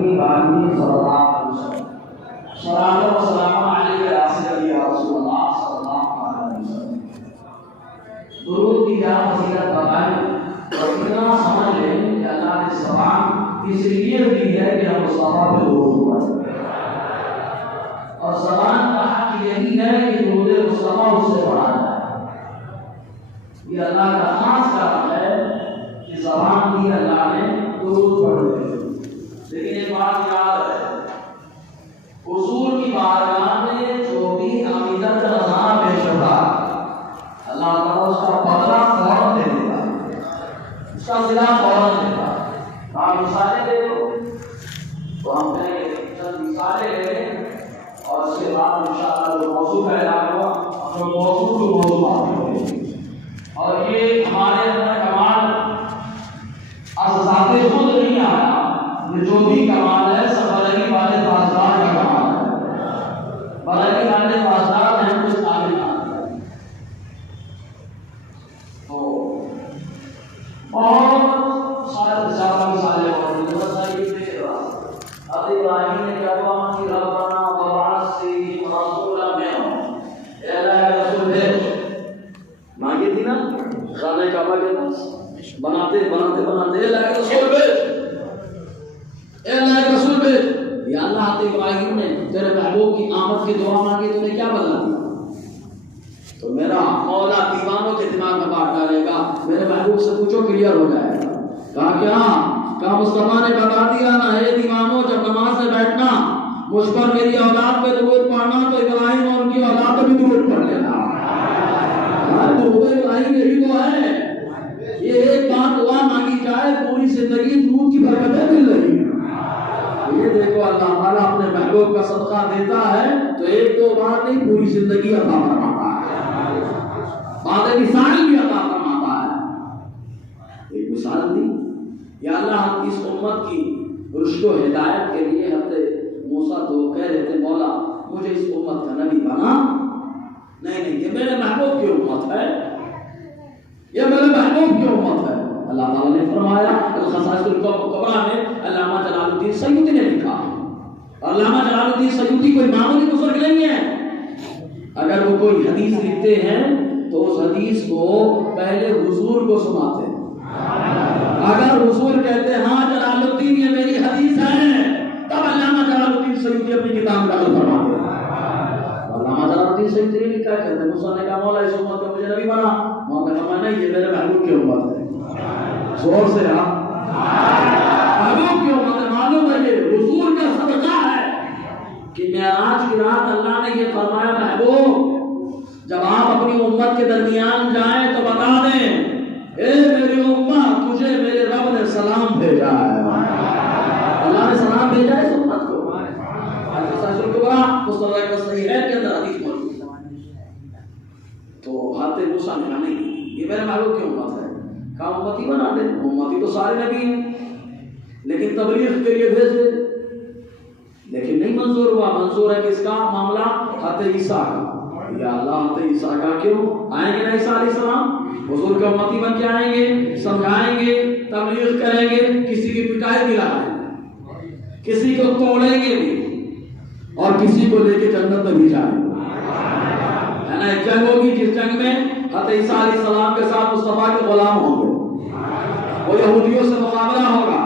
حبیب عالمین صلی اللہ علیہ وسلم صلاۃ و سلام علیک یا سیدی یا رسول اللہ صلی اللہ علیہ وسلم. درود کی کیا فضیلت بتائیں اور اتنا سمجھ لیں کہ اللہ نے زبان اس لیے دی ہے کہ ہم مصطفیٰ پہ درود پڑھیں، اور زبان کا حق یہی ہے کہ درود مصطفیٰ اس سے پڑھا جائے. یہ اللہ کا خاص کام ہے کہ زبان دی اللہ نے درود پڑھ دی. لیکن ایک بات یاد ہے، حضور کی بارگاہ میں جو بھی عقیدت رضا پیش ہوتا اللہ تعالیٰ اس کا بدلہ فوراً دے دیتا، اس کا صلہ فوراً دیتا. آپ مثالیں دے دو تو ہم کہیں گے چند مثالیں لے لیں اور اس کے بعد انشاءاللہ جو موضوع کا اعلان ہوا ہم موضوع کو موضوع بات کریں گے. اور یہ ہمارے اندر کمال از ذات خود نہیں آیا، یہ جو بھی کمال ہے سب بلگی والے پاسدار کا کمال ہے. بلگی والے پاسدار ہیں کچھ قابل آتے تو اور شاید زیادہ مثالیں اور مسائل دیکھ رہا. حضرت ابراہیم نے کیا کہا کہ ربنا وبعث فیہم رسولا منہم، اے اللہ رسول بھیج. مانگی تھی نا خانہ کعبہ کے پاس بناتے اے اللہ رسول بھیج، اے اللہ رسول بھیج. یا اللہ حضرت ابراہیم نے تیرے محبوب کی آمد کی دعا مانگی، تو نے کیا بدلا دیا؟ تو میرا مولا دیوانوں کے دماغ میں بات ڈالے گا، میرے محبوب سے پوچھو کلیئر ہو جائے گا. کہا کیا؟ کہا مصطفیٰ نے بتا دیا نا، ہے دیوانوں جب نماز سے بیٹھنا مجھ پر میری اولاد پہ درود پڑھنا تو ابراہیم اور ان کی اولاد پہ بھی درود پڑھ لینا. درود ابراہیم یہی تو ہے. یہ ایک بار دعا مانگی جائے پوری زندگی درود کی برکتیں مل رہی ہیں. یہ دیکھو اللہ تعالیٰ اپنے محبوب کا صدقہ دیتا ہے تو ایک دو بار نہیں پوری زندگی عطا فرماتا ہے، بعد مثال بھی عطا فرماتا ہے. ایک مثال دی یا اللہ اس امت کی رشد و ہدایت کے لیے حضرت موسیٰ تو کہہ رہے تھے مولا مجھے اس امت کا نبی بنا. نہیں یہ میرے محبوب کی امت ہے، یہ میرے محبوب کی امت ہے. اللہ تعالیٰ نے فرمایا الخصائص الکبریٰ میں علامہ جلال الدین سیوطی نے لکھا. علامہ جلال الدین سیوطی کوئی معمولی بزرگ نہیں ہے. اگر وہ کوئی حدیث لکھتے ہیں تو اس حدیث کو پہلے حضور کو سناتے ہیں. اگر حضور کہتے ہیں ہاں جلال الدین یہ میری حدیث ہے تب علامہ جلال الدین سیوطی اپنی کتاب کا نقل فرماتے ہیں. علامہ جلال الدین سیوطی نے لکھا کہتے ہیں موسیٰ نے کہا مولا اس امت کا مجھے نبی بنا. مولا نے کہا نہیں یہ میرے محبوب کی امت ہے. زور سے محبوب کی امت ہے. معلوم ہے یہ حضور کا صدقہ ہے کہ معراج کی رات اللہ نے یہ فرمایا محبوب جب آپ اپنی امت کے درمیان جائیں تو بتا دیں اے میری امت تجھے میرے رب نے سلام بھیجا ہے. اللہ نے سلام بھیجا ہے اس امت کو. مستدرک صحیحین کے اندر حدیث موجود ہے. تو حضرت موسیٰ نے کہا نہیں یہ میرے محبوب کی امت ہے. کہا امتی بنا دے. امتی تو سارے نبی ہیں لیکن تبلیغ کے لیے بھیج دے. لیکن نہیں منظور ہوا. منظور ہے کس کا معاملہ؟ حضرت عیسیٰ کا. یا اللہ حضرت عیسیٰ کا کیوں آئیں گے نا عیسیٰ علیہ السلام حضور کے امتی بن کے آئیں گے، سمجھائیں گے، تبلیغ کریں گے، کسی کی پٹائی بھی لگائیں گے، کسی کو توڑیں گے بھی اور کسی کو لے کے جنت میں بھی جائیں گے. ہے نا ایک جنگ ہوگی جس جنگ میں حضرت عیسیٰ علیہ السلام کے ساتھ مصطفیٰ کے غلام ہوں گے. وہ یہودیوں سے مقابلہ ہوگا.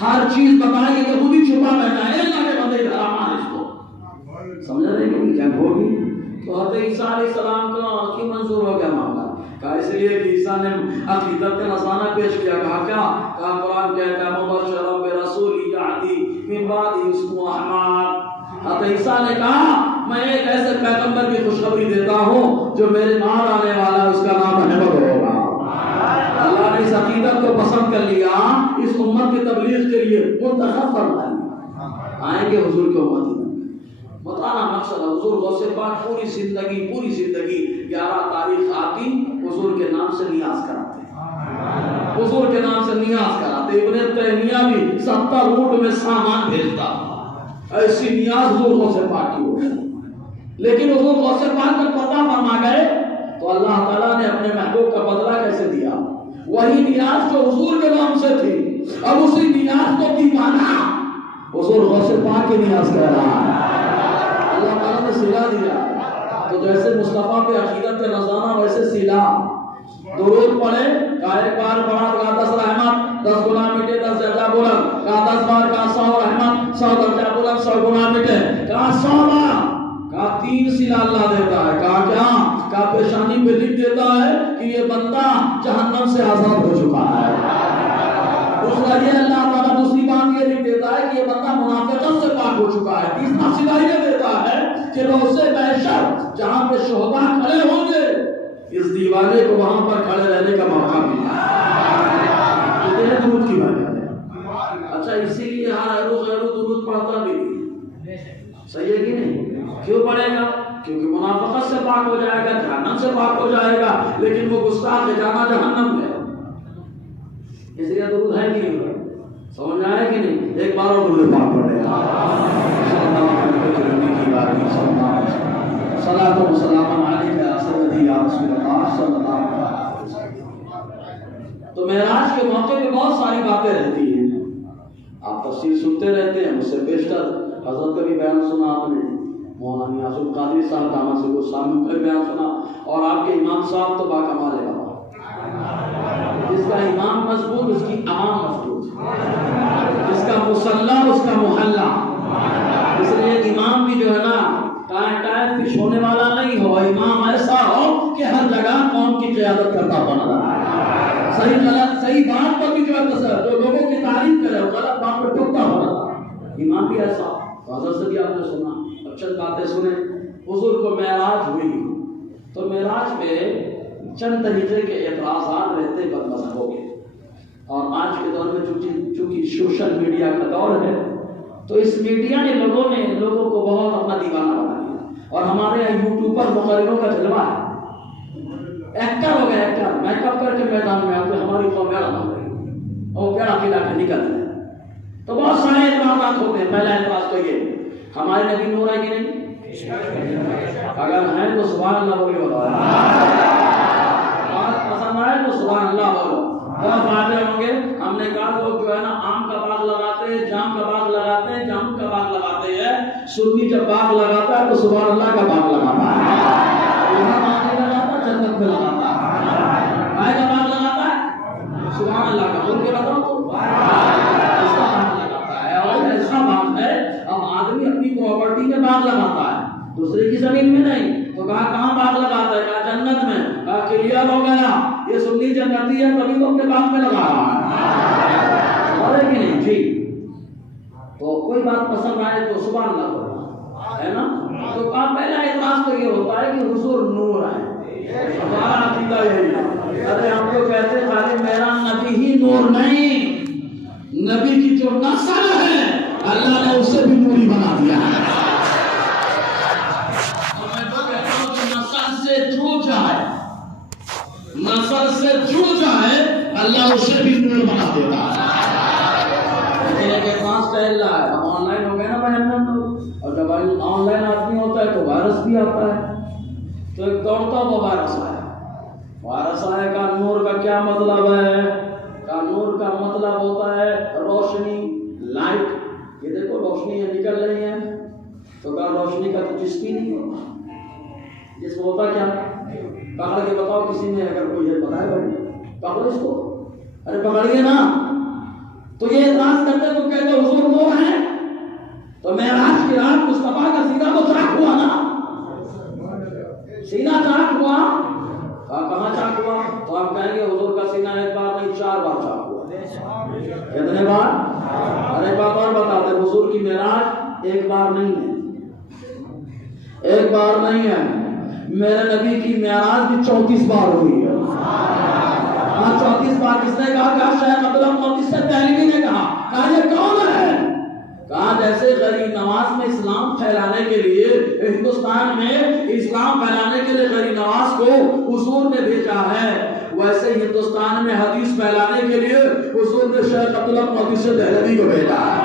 ہر چیز بتائیں گے یہودی چھپا بیٹھا ہے اللہ کے بندے ڈراما ہے اس کو. سمجھ رہے ہیں کہ جنگ ہوگی تو حضرت عیسیٰ علیہ السلام کا کیوں منظور ہو گیا معاملہ؟ کہا اس لیے کہ عیسیٰ نے عقیدت نذرانہ پیش کیا. کہا کیا؟ کہا قرآن کہتا ہے مبشرا برسول یأتی من بعدہ اسمہ احمد. حضرت عیسیٰ نے کہا میں ایک ایسے پیغمبر کی خوشخبری دیتا ہوں جو میرے بعد آنے والا ہے اس کا نام احمد ہوگا. اللہ نے اس عقیدت کو پسند کر لیا، اس امت کی تبلیغ کے لیے منتخب فرمایا. آئیں گے حضور کی امت. بتانا مقصد حضور غوث پاک پوری زندگی 11 تاریخ آتی حضور کے نام سے نیاز کراتے ہیں. حضور کے نام سے نیاز کراتے. ابن تیمیہ بھی 70 اونٹ میں سامان بھیجتا. ایسی نیاز حضور غوث پاک کی ہوگی. لیکن حضور غوث پاک جب پتہ فرما گئے تو اللہ تعالیٰ نے اپنے محبوب کا بدلہ کیسے دیا؟ وہی نیاز جو حضور کے نام سے تھی اب اسی نیاز کو دیوانا حضور غوث پاک کی نیاز کہہ رہا ہے، اللہ تعالیٰ نے سلا دیا، تو جیسے مصطفیٰ پہ عقیدت کا نذرانہ ویسے سلا، درود پڑھے، کہا ایک بار پڑھا تو کہا 10 رحمت، 10 گناہ مٹے، 10 درجہ بلند، کہا 10 بار، کہا 100 رحمت، 100 درجہ بلند، 100 گناہ مٹے، کہا 100 بار، کہا 3 سلا اللہ دیتا ہے، کہا کیا؟ کہا پیشانی پہ لکھ دیتا ہے کہ یہ بندہ جہنم سے آزاد ہو چکا ہے۔ دوسرا یہ اللہ تعالیٰ دوسری بات یہ لکھ دیتا ہے کہ یہ بندہ منافقت سے پاک ہو چکا ہے۔ تیسرا سلا یہ دیتا ہے کہ روز محشر جہاں پہ شہداء کھڑے ہوں گے، اس دیوانے کو وہاں پر کھڑے رہنے کا موقع ملا۔ یہ درود کی بات ہے۔ اچھا اسی لیے ہر روز درود پڑھتا بھی صحیح ہے کہ نہیں؟ کیوں پڑھے گا؟ کیونکہ منافقت سے پاک ہو جائے گا، جہنم سے پاک ہو جائے گا، لیکن وہ گستاخ جانا جہنم میں، اس لیے درود ہے کہ نہیں؟ سمجھ آیا کہ نہیں؟ ایک بار اور درود پاک پڑھے گا، صلاۃ و سلام علیک یا سیدی یا رسول اللہ صلی اللہ علیہ وسلم۔ تو معراج کے موقع پہ بہت ساری باتیں رہتی ہیں، آپ تفسیر سنتے رہتے ہیں، مجھ سے بیشتر حضرت کا بھی بیان سنا آپ نے، مولانا نیاز القادری صاحب دامت سے کوئی سامنے کا بیان سنا، اور آپ کے امام صاحب تو باکمال ہے، جس کا امام مضبوط اس کی عوام مضبوط، جس کا مسلح اس کا محلہ، اس لیے امام بھی جو ہے نا ٹائم پیش ہونے والا نہیں ہو، امام ایسا ہو کہ ہر جگہ قوم کی قیادت کرتا بنا رہا، صحیح غلط صحیح بات پر بھی جو لوگوں کی تعریف کرے، غلط بات پر ٹوکتا بنا رہا، امام بھی ایسا۔ حضرت سے بھی آپ نے سنا، چند باتیں سنیں۔ حضور کو معراج ہوئی تو معراج میں چند طریقے کے اعتراضات رہتے بد مذہبوں کے، اور آج کے دور میں چونکہ سوشل میڈیا کا دور ہے تو اس میڈیا نے لوگوں کو بہت اپنا دیوانہ بنا دیا، اور ہمارے یہاں یوٹیوبر مقرروں کا جلوہ ہے، ایکٹر ہو گئے، ایکٹر میک اپ کر کے میدان میں آتے، ہماری قوم میڑا بن رہی، وہ پیڑا کھلا کے نکلتے ہیں، تو بہت سارے اعتراضات ہوتے ہیں۔ پہلا اعتراض تو یہ، ہمارے نبی نور ہے کہ نہیں؟ اگر ہیں تو سبحان اللہ بولے، بتاؤ پسند آئے تو سبحان اللہ بولو، بہت فائدے ہوں گے۔ ہم نے کہا لوگ جو ہے نا آم کا باغ لگاتے ہیں، جام کا باغ لگاتے ہیں، جام کا باغ لگاتے ہیں، سنی جب باغ لگاتا ہے تو سبحان اللہ کا باغ لگاتا ہے، یہاں باغ نہیں لگاتا، جنت میں لگاتا ہے، آئے کا باغ لگاتا ہے سبحان اللہ کا، بول کے بتاؤ تو اس کا باغ لگاتا ہے، اور ایسا باغ ہے اب آدمی اپنی پراپرٹی میں باغ لگاتا ہے، دوسرے کی زمین میں نہیں، تو کہا کہاں باغ لگاتا ہے؟ کہا جنت میں، کہا کلیئر ہو گیا، یہ سنی جنتی ہے تبھی تو اپنے باغ میں لگا رہا ہے، اور ہے کہ نہیں؟ جی تو کوئی بات پسند آئے تو سبحان اللہ بولنا ہے نا۔ تو کہا پہلا اعتراض تو یہ ہوتا ہے کہ حضور نور ہے، ہمارا عقیدہ یہی ہے، ارے ہم تو کہتے ہیں خالی میرا نبی ہی نور نہیں، نبی کی جو نسل ہے اللہ نے اسے بھی نوری بنا دیا ہے، نسل سے جڑ جائے اللہ اسے بھی نور بنا دیتا ہے۔ لیکن ایک ایڈوانس ٹائل ہے، اب آن لائن ہو گئے نا بھائی، اور جب آن لائن آدمی ہوتا ہے تو وائرس بھی آتا ہے، تو ایک دوڑتا ہوا وائرس آیا، وائرس آئے کا نور کا کیا مطلب ہے؟ کا نور کا مطلب ہوتا ہے روشنی، لائٹ، یہ دیکھو روشنی نکل رہی ہے، تو کہا روشنی کا تو جسم ہی نہیں ہوتا، جسم ہوتا کیا؟ پکڑ کے بتاؤ کسی نے، اگر کوئی ہے بتائے بھائی، پکڑو اس کو، ارے پکڑیے نا۔ تو یہ اعتراض کرتے تو کہتے حضور نور ہیں، تو معراج کی رات مصطفیٰ کا سینہ تو چاک ہوا نا، سینہ چاک ہوا، کہاں چاک ہوا؟ تو آپ کہیں گے حضور کا سینہ ایک بار نہیں 4 بار چاک ہوا، کتنے بار؟ ارے ایک بات اور بتا دیں، حضور کی معراج ایک بار نہیں ہے، ایک بار نہیں ہے، میرے نبی کی معراج بھی 34 بار ہوئی ہے۔ ہاں 34 بار کس نے کہا؟ کہا شیخ عبداللہ سے پہلوی نے کہا یہ کون ہے؟ کہا جیسے غریب نواز میں اسلام پھیلانے کے لیے، ہندوستان میں اسلام پھیلانے کے لیے غریب نواز کو حضور نے بھیجا ہے، ویسے ہندوستان میں حدیث پھیلانے کے لیے حضور نے شیخ عبداللہ سے دہلوی کو بھیجا ہے،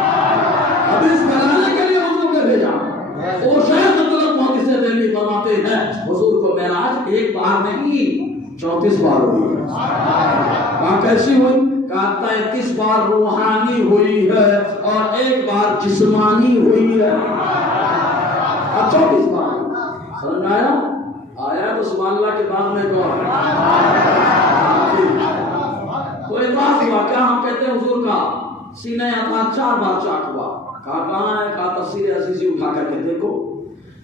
حدیث پھیلانے کے لیے حضور نے بھیجا، اور شیخ عبداللہ سے دہلوی فرماتے ہیں حضور کو معراج ایک بار نہیں 34 بار ہوئی۔ کہا کیسی ہوئی؟ کہا کہتا ہے 31 بار روحانی ہوئی ہے اور 1 بار جسمانی ہوئی ہے، اور 24 بار سمجھ میں آیا تو سبحان اللہ کے بعد میں تو اعتراض ہوا کیا؟ ہم کہتے ہیں حضور کا سینہ اطہار 4 بار چاک ہوا، کہاں ہے؟ کہا تفسیر عزیزی اٹھا کر کے دیکھو،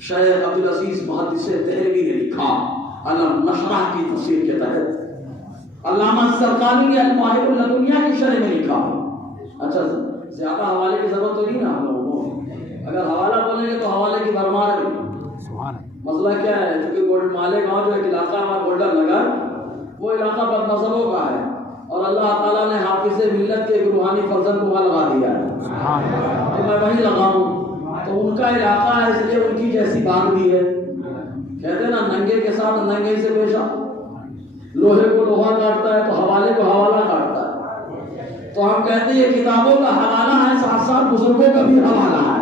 شیخ عبدالعزیز محدث دہلوی نے لکھا علم نشرح کی تفسیر کے تحت، علامہ زرقانی نے المواہب اللدنیہ کی شرح میں لکھا ہے۔ اچھا زیادہ حوالے کی ضرورت تو نہیں نا ہم لوگوں کو، اگر حوالہ بولیں گے تو حوالے کی بھرمار ہے۔ مسئلہ کیا ہے؟ کیونکہ مالے گاؤں جو ایک علاقہ ہمارا گولڈن نگر، وہ علاقہ بد مذہبوں کا ہے، اور اللہ تعالیٰ نے حافظ ملت کے ایک روحانی فرزند کو وہاں لگا دیا ہے، تو میں وہیں لگاؤں، تو ان کا علاقہ ہے اس لیے ان کی جیسی بات بھی ہے، کہتے ہیں نا ننگے کے ساتھ ننگے سے پیش آ، لوہے کو لوہا کاٹتا ہے تو حوالے کو حوالہ کاٹتا ہے، تو ہم کہتے ہیں یہ کتابوں کا حوالہ ہے، ساتھ ساتھ بزرگوں کا بھی حوالہ ہے۔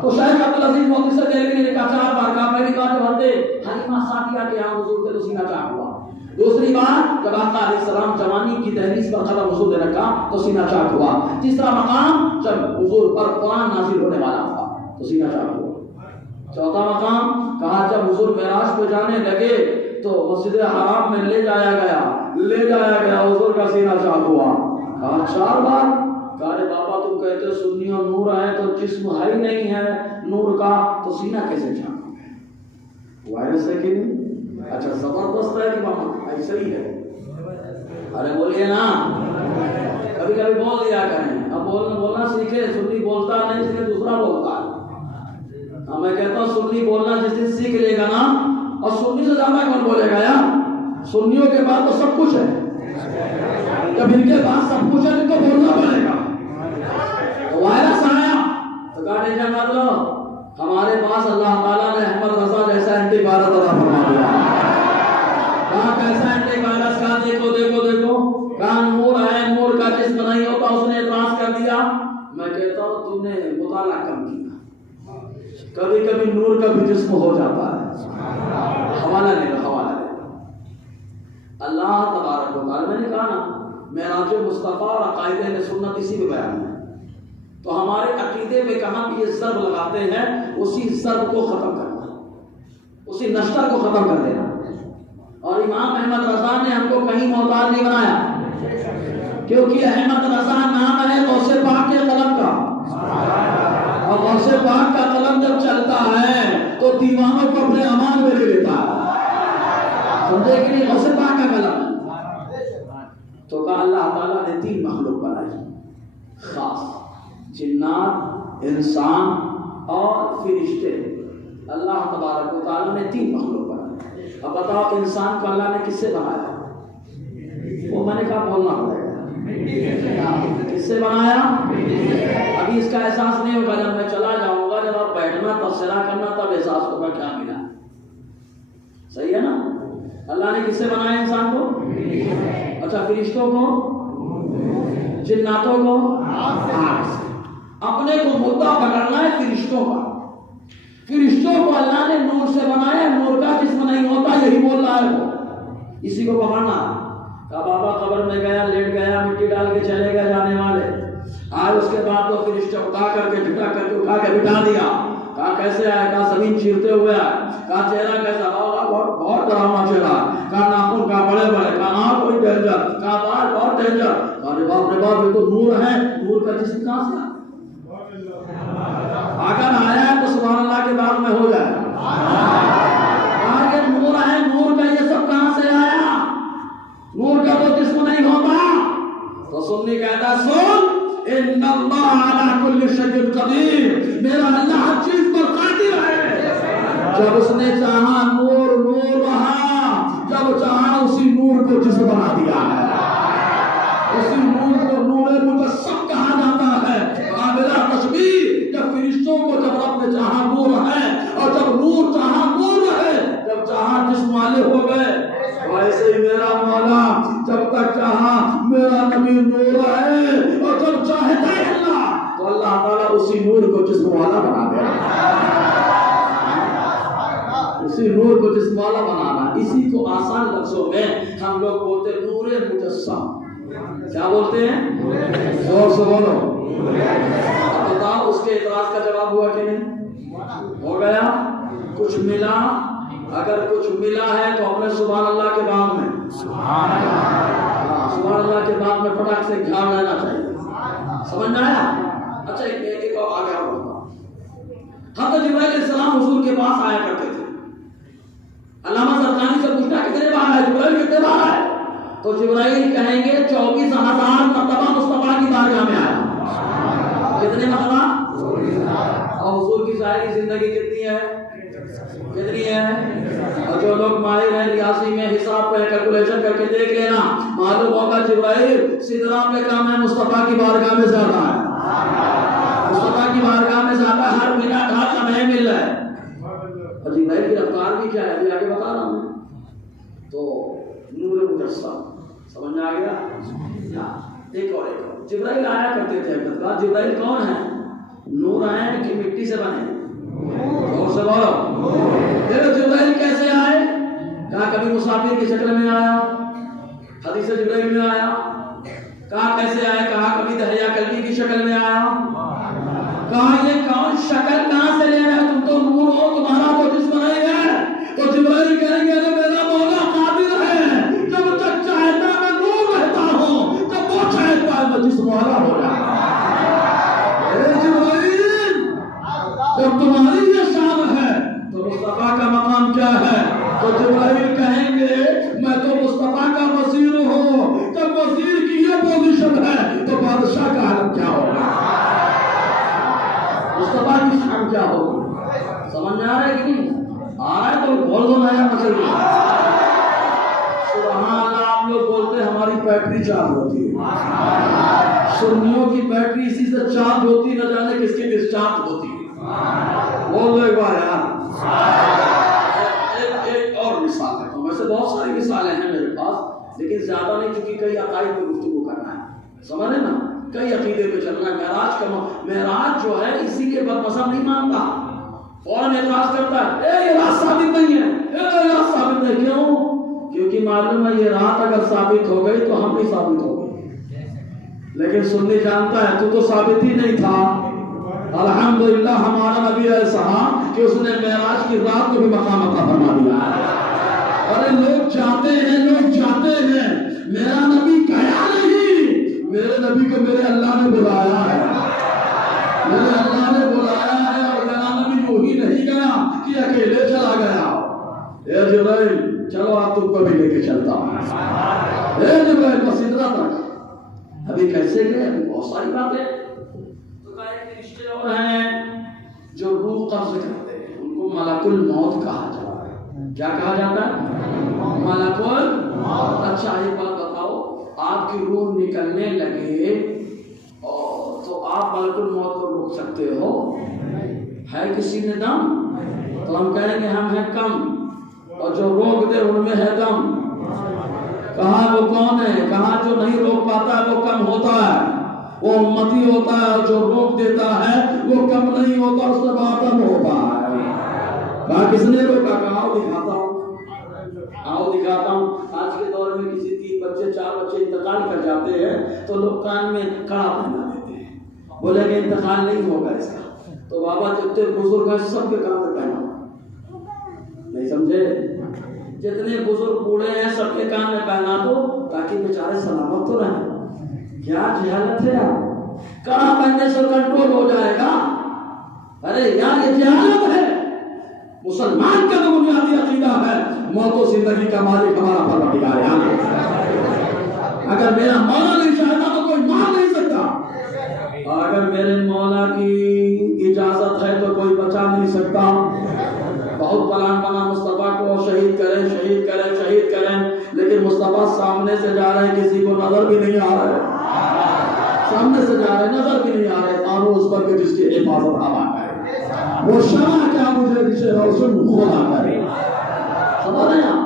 تو شیخ عبدالعزیز محدث دہلوی نے لکھا 4 بار کا، پہلی بار جب حضرت حلیمہ سعدیہ کے یہاں حضور کے تو سینہ چاک ہوا، دوسری بار جب آقا علیہ السلام جوانی کی دہلیز پر قدم حضور نے رکھا تو سینہ چاک ہوا، تیسرا مقام جب حضور پر قرآن نازل ہونے والا تھا تو سینہ چاک ہوا، چوتھا مقام کہا جب حضور معراج پہ جانے لگے تو مسجد حرام میں لے جایا گیا حضور کا سینہ چاک ہوا، کہا 4 بار، کہا بابا تم کہتے سنیوں نور ہے تو جسم ہے ہی نہیں ہے نور کا، تو سینہ کیسے چاک ہو گیا؟ وائرس ہے کہ نہیں؟ اچھا زبردست ہے کہ بابا ایسا ہی ہے؟ ارے بولیے نا، کبھی کبھی بول دیا کریں، اب بولنا سیکھے، سنی بولتا نہیں سیکھے دوسرا بولتا ہے، میں کہتا ہوں سنی بولنا جس دن سیکھ لے گا نا، اور سنی سے زیادہ کون بولے گا یار؟ سنیوں کے بعد تو سب کچھ ہے، جب ان کے بعد سب کچھ ہے ان کو بولنا پڑے گا۔ وائرس آیا تو کہا ٹینشن مت لو، ہمارے پاس اللہ تعالیٰ نے احمد رضا جیسا اینٹی وائرس عطا فرما دیا، کہا کیسا اینٹی وائرس؟ کا دیکھو کہا نور ہے، نور کا جسم نہیں ہوتا، اس نے اعتراض کر دیا۔ میں کہتا ہوں تم نے مطالعہ کم کیا، کبھی کبھی نور کا بھی جسم ہو جاتا ہے، حوالہ لے لو۔ اللہ تبارک و تعالیٰ، میں نے کہا نا معراج مصطفیٰ اور عقائد اہل سنت اسی میں بیان ہے، تو ہمارے عقیدے میں کہاں بھی یہ ضرب لگاتے ہیں، اسی ضرب کو ختم کرنا، اسی نشتر کو ختم کر دینا، اور امام احمد رضا نے ہم کو کہیں محتاج نہیں بنایا، کیونکہ احمد رضا نام ہے غوث پاک کے قلم کا، اور غوث پاک کا قلم جب چلتا ہے تو دیوانوں کو اپنے امان میں لے لیتا ہے، سمجھے کہ نہیں؟ غوث پاک کا قلم۔ تو کہا اللہ تعالیٰ نے 3 مخلوق بنائی خاص، جنات، انسان اور فرشتے، اللہ تبارک و تعالیٰ نے 3 مخلوق بنائے۔ اب بتاؤ انسان کو اللہ نے کس سے بنایا؟ وہ میں نے کہا بولنا پڑے گا، کس سے بنایا؟ ابھی اس کا احساس نہیں ہوگا، جب میں چلا جاؤں گا، جب آپ بیٹھنا تبصرہ کرنا تب احساس ہوگا کیا ملا، صحیح ہے نا؟ اللہ نے کس سے بنایا انسان کو؟ اچھا فرشتوں کو، جناتوں کو، اپنے کو مدعا پکڑنا ہے فرشتوں کا، فرشتوں کو اللہ نے نور سے بنایا، نور کا جسم نہیں ہوتا، یہی بول رہا ہے وہ، اسی کو پکڑنا۔ کہا بابا قبر میں گیا، لیٹ گیا، مٹی ڈال کے چلے گئے جانے والے، آج اس کے بعد وہ فرشتے اٹھا کر کے جھٹا کر کے اٹھا کے بٹھا دیا، کہا کیسے آیا؟ کہا زمین چیرتے ہوئے آیا، کہا چہرہ کیسا؟ بہت ڈراؤنا چہرہ، کہا ناخن کہا بڑے بڑے، کہا آنکھ کوئی ڈینجر، کہا بال بہت ڈینجر، کہا رے باپ یہ تو نور ہے، نور کا جسم کہاں سے اگر آیا ہے تو سبحان اللہ کے بعد میں ہو جائے، آگے نور ہے، نور کا یہ سب کہاں سے آیا؟ نور کا تو جسم نہیں ہوتا۔ تو سنی کہتا سن ان اللہ علی کل شیء قدیر، میرا اللہ ہر چیز پر قادر ہے، جب اس نے چاہا نور بہا، جب چاہا اسی نور کو جسم بنا دیا ہے، اسی نور کو نور مجسم کہا جاتا ہے، قابل تشبیہ۔ جب فرشتوں کو جب رب نے چاہا نور ہے، اور جب نور چاہا نور ہے، جب چاہا جسم والے ہو گئے، ویسے ہی میرا مولا جب تک چاہا میرا نبی نور ہے، اور جب چاہتا ہے اللہ تو اللہ تعالیٰ اسی نور کو جسم والا بنا دے، اسی نور کو جسم والا بنانا۔ اسی کو آسان لفظوں میں ہم لوگ بولتے نور مجسم، کیا بولتے ہیں؟ زور سے بولو۔ بتاؤ اس کے اعتراض کا جواب ہوا کہ نہیں؟ ہو گیا؟ کچھ ملا؟ اگر کچھ ملا ہے تو اپنے سبحان اللہ کے بعد میں سبحان اللہ کے بعد میں پٹاخ سے گھاڑ لینا چاہیے۔ سمجھ میں آیا؟ اچھا ایک اور آگے بڑھتا ہوں۔ حضرت جبرائیل علیہ السلام حضور کے پاس آیا کرتے تھے۔ علامہ زرقانی سے پوچھنا کتنے بار ہے جبرائیل، کتنے بار ہے؟ تو جبرائیل کہیں گے 24,000 مرتبہ مصطفیٰ کی بارگاہ میں آیا۔ کتنے مرتبہ؟ اور حضور کی ظاہری زندگی کتنی ہے؟ کتنی ہے؟ اور جو لوگ ماہر ہیں ریاضی میں حساب پہ کیلکولیشن کر کے دیکھ لینا، معلوم ہوگا جبرائیل سدرا پہ کام ہے، مصطفیٰ کی بارگاہ میں زیادہ ہے۔ مصطفیٰ کی بارگاہ میں زیادہ، ہر منٹ ہر لمحے مل رہا ہے۔ اور جبرائیل کی رفتار بھی کیا ہے ابھی آگے بتا رہا ہوں۔ تو نور مجسم، سمجھ میں آ گیا؟ ایک اور جبرائیل آیا کرتے تھے۔ جبرائیل کون ہے؟ نور ہیں کہ مٹی سے بنے؟ اور سے بولو۔ پھر جبرائیل کیسے آئے؟ کہا کبھی مسافر کی شکل میں آیا، حدیث جبرائیل میں آیا۔ کہا کیسے آئے؟ کہا کبھی دہیا کلبی کی شکل میں آیا۔ کہا یہ کون شکل کہاں سے لے رہے ہیں؟ تم تو نور ہو، تمہارا تو جسم نہیں ہے۔ تو جبرائیل کہیں گے میرا مولا قادر ہے، جب تک چاہتا میں نور رہتا ہوں، جب وہ چاہتا ہے میں جسم والا ہو جاتا ہوں۔ اے جبرائیل، جب تمہاری یہ شان ہے تو مصطفیٰ کا مقام کیا ہے؟ تو جبرائیل کہیں گے میں تو مصطفیٰ کا وزیر ہوں۔ جب وزیر کی یہ پوزیشن ہے تو بادشاہ کا حالت کیا ہوگا؟ مصطفیٰ کی شان کیا ہوگی؟ سمجھ میں آ رہا ہے کہ نہیں؟ آ رہا ہے تو بول دو نیا مسئلہ۔ سبحان اللہ، آپ لوگ بولتے ہیں ہماری بیٹری چارج ہوتی ہے، سنیوں کی بیٹری اسی سے چارج ہوتی، نہ جانے کس کی ڈسچارج ہوتی ہے۔ بول دو ایک بار یار۔ ایک اور مثال ہے، ویسے بہت ساری مثالیں ہیں میرے پاس، لیکن زیادہ نہیں، چونکہ کئی عقائد پہ گفتگو کرنا ہے، سمجھ رہے نا؟ کئی عقیدے پہ چلنا ہے۔ معراج جو ہے اسی کے بد مذہب نہیں مانتا، فوراً اعتراض کرتا ہے اے یہ رات ثابت نہیں ہے، اے یہ رات ثابت نہیں۔ کیوں؟ کیونکہ معلوم ہے یہ رات اگر ثابت ہو گئی تو ہم بھی ثابت ہو گئے، لیکن سنی جانتا ہے تو ثابت ہی نہیں تھا۔ الحمدللہ ہمارا نبی ایسا کہ اس نے معراج کی رات کو بھی مقام عطا فرما دیا ہے۔ ارے لوگ جاتے ہیں، لوگ جاتے ہیں، میرا نبی گیا نہیں، میرے نبی کو میرے اللہ نے بلایا ہے، میرے اللہ نے بلایا ہے، اور میرا نبی وہی نہیں گیا کہ اکیلے چلا گیا۔ اے جبرائیل چلو آپ تم کو بھی لے کے چلتا ہوں۔ اے جبرائیل بس اتنا تک۔ ابھی کیسے گئے؟ ابھی بہت ساری باتیں۔ تو کہا ایک رشتے اور ہیں جو روح قبض کرتے ہیں، ان کو ملک الموت کہا جاتا ہے۔ کیا کہا جاتا ہے؟ ملک الموت۔ اچھا ایک بات بتاؤ، آپ کی روح نکلنے لگے تو آپ ملک الموت کو روک سکتے ہو؟ ہے کسی نے دم؟ تو ہم کہیں گے ہم ہیں کم، اور جو روک دے ان میں ہے دم۔ کہاں وہ کون ہے؟ کہاں جو نہیں روک پاتا ہے وہ کم ہوتا ہے، وہ امتی ہوتا ہے، اور جو روک دیتا ہے وہ کم نہیں ہوتا، اس سے باطن ہوتا ہے۔ کہا کس نے روکا؟ کہا آؤ دکھاتا ہوں، آؤ دکھاتا ہوں۔ آج کے دور میں کسی 3 بچے 4 بچے انتقال کر جاتے ہیں تو لوگ کان میں کڑا پہنا دیتے ہیں، بولے کہ انتقال نہیں ہوگا اس کا، تو بابا جتنے بزرگ ہیں سب کے کان میں پہنا، نہیں سمجھے؟ جتنے بزرگ بوڑھے ہیں سب کے کان میں پہنا دو تاکہ بیچارے سلامت تو رہیں۔ کیا جہالت ہے آپ؟ کڑا پہننے سے کنٹرول ہو جائے گا؟ ارے یار یہ جہالت ہے۔ مسلمان کا تو بنیادی عقیدہ ہے موت و زندگی کا مالک ہمارا پروردگار ہے۔ اگر میرا مولا نہیں چاہتا تو کوئی مار نہیں سکتا، اور اگر میرے مولا کی اجازت ہے تو کوئی بچا نہیں سکتا۔ بہت پلان بنا مصطفیٰ کو شہید کریں شہید کریں شہید کریں، لیکن مصطفیٰ سامنے سے جا رہے ہیں، کسی کو نظر بھی نہیں آ رہا ہے، سامنے سے جا رہے ہیں نظر بھی نہیں آ رہے، قانون اس پر کہ جس کی حفاظت ہوا کرے، وہ شمع کیا مجھے جسے روشن خدا کرے۔ سمجھ رہے ہیں؟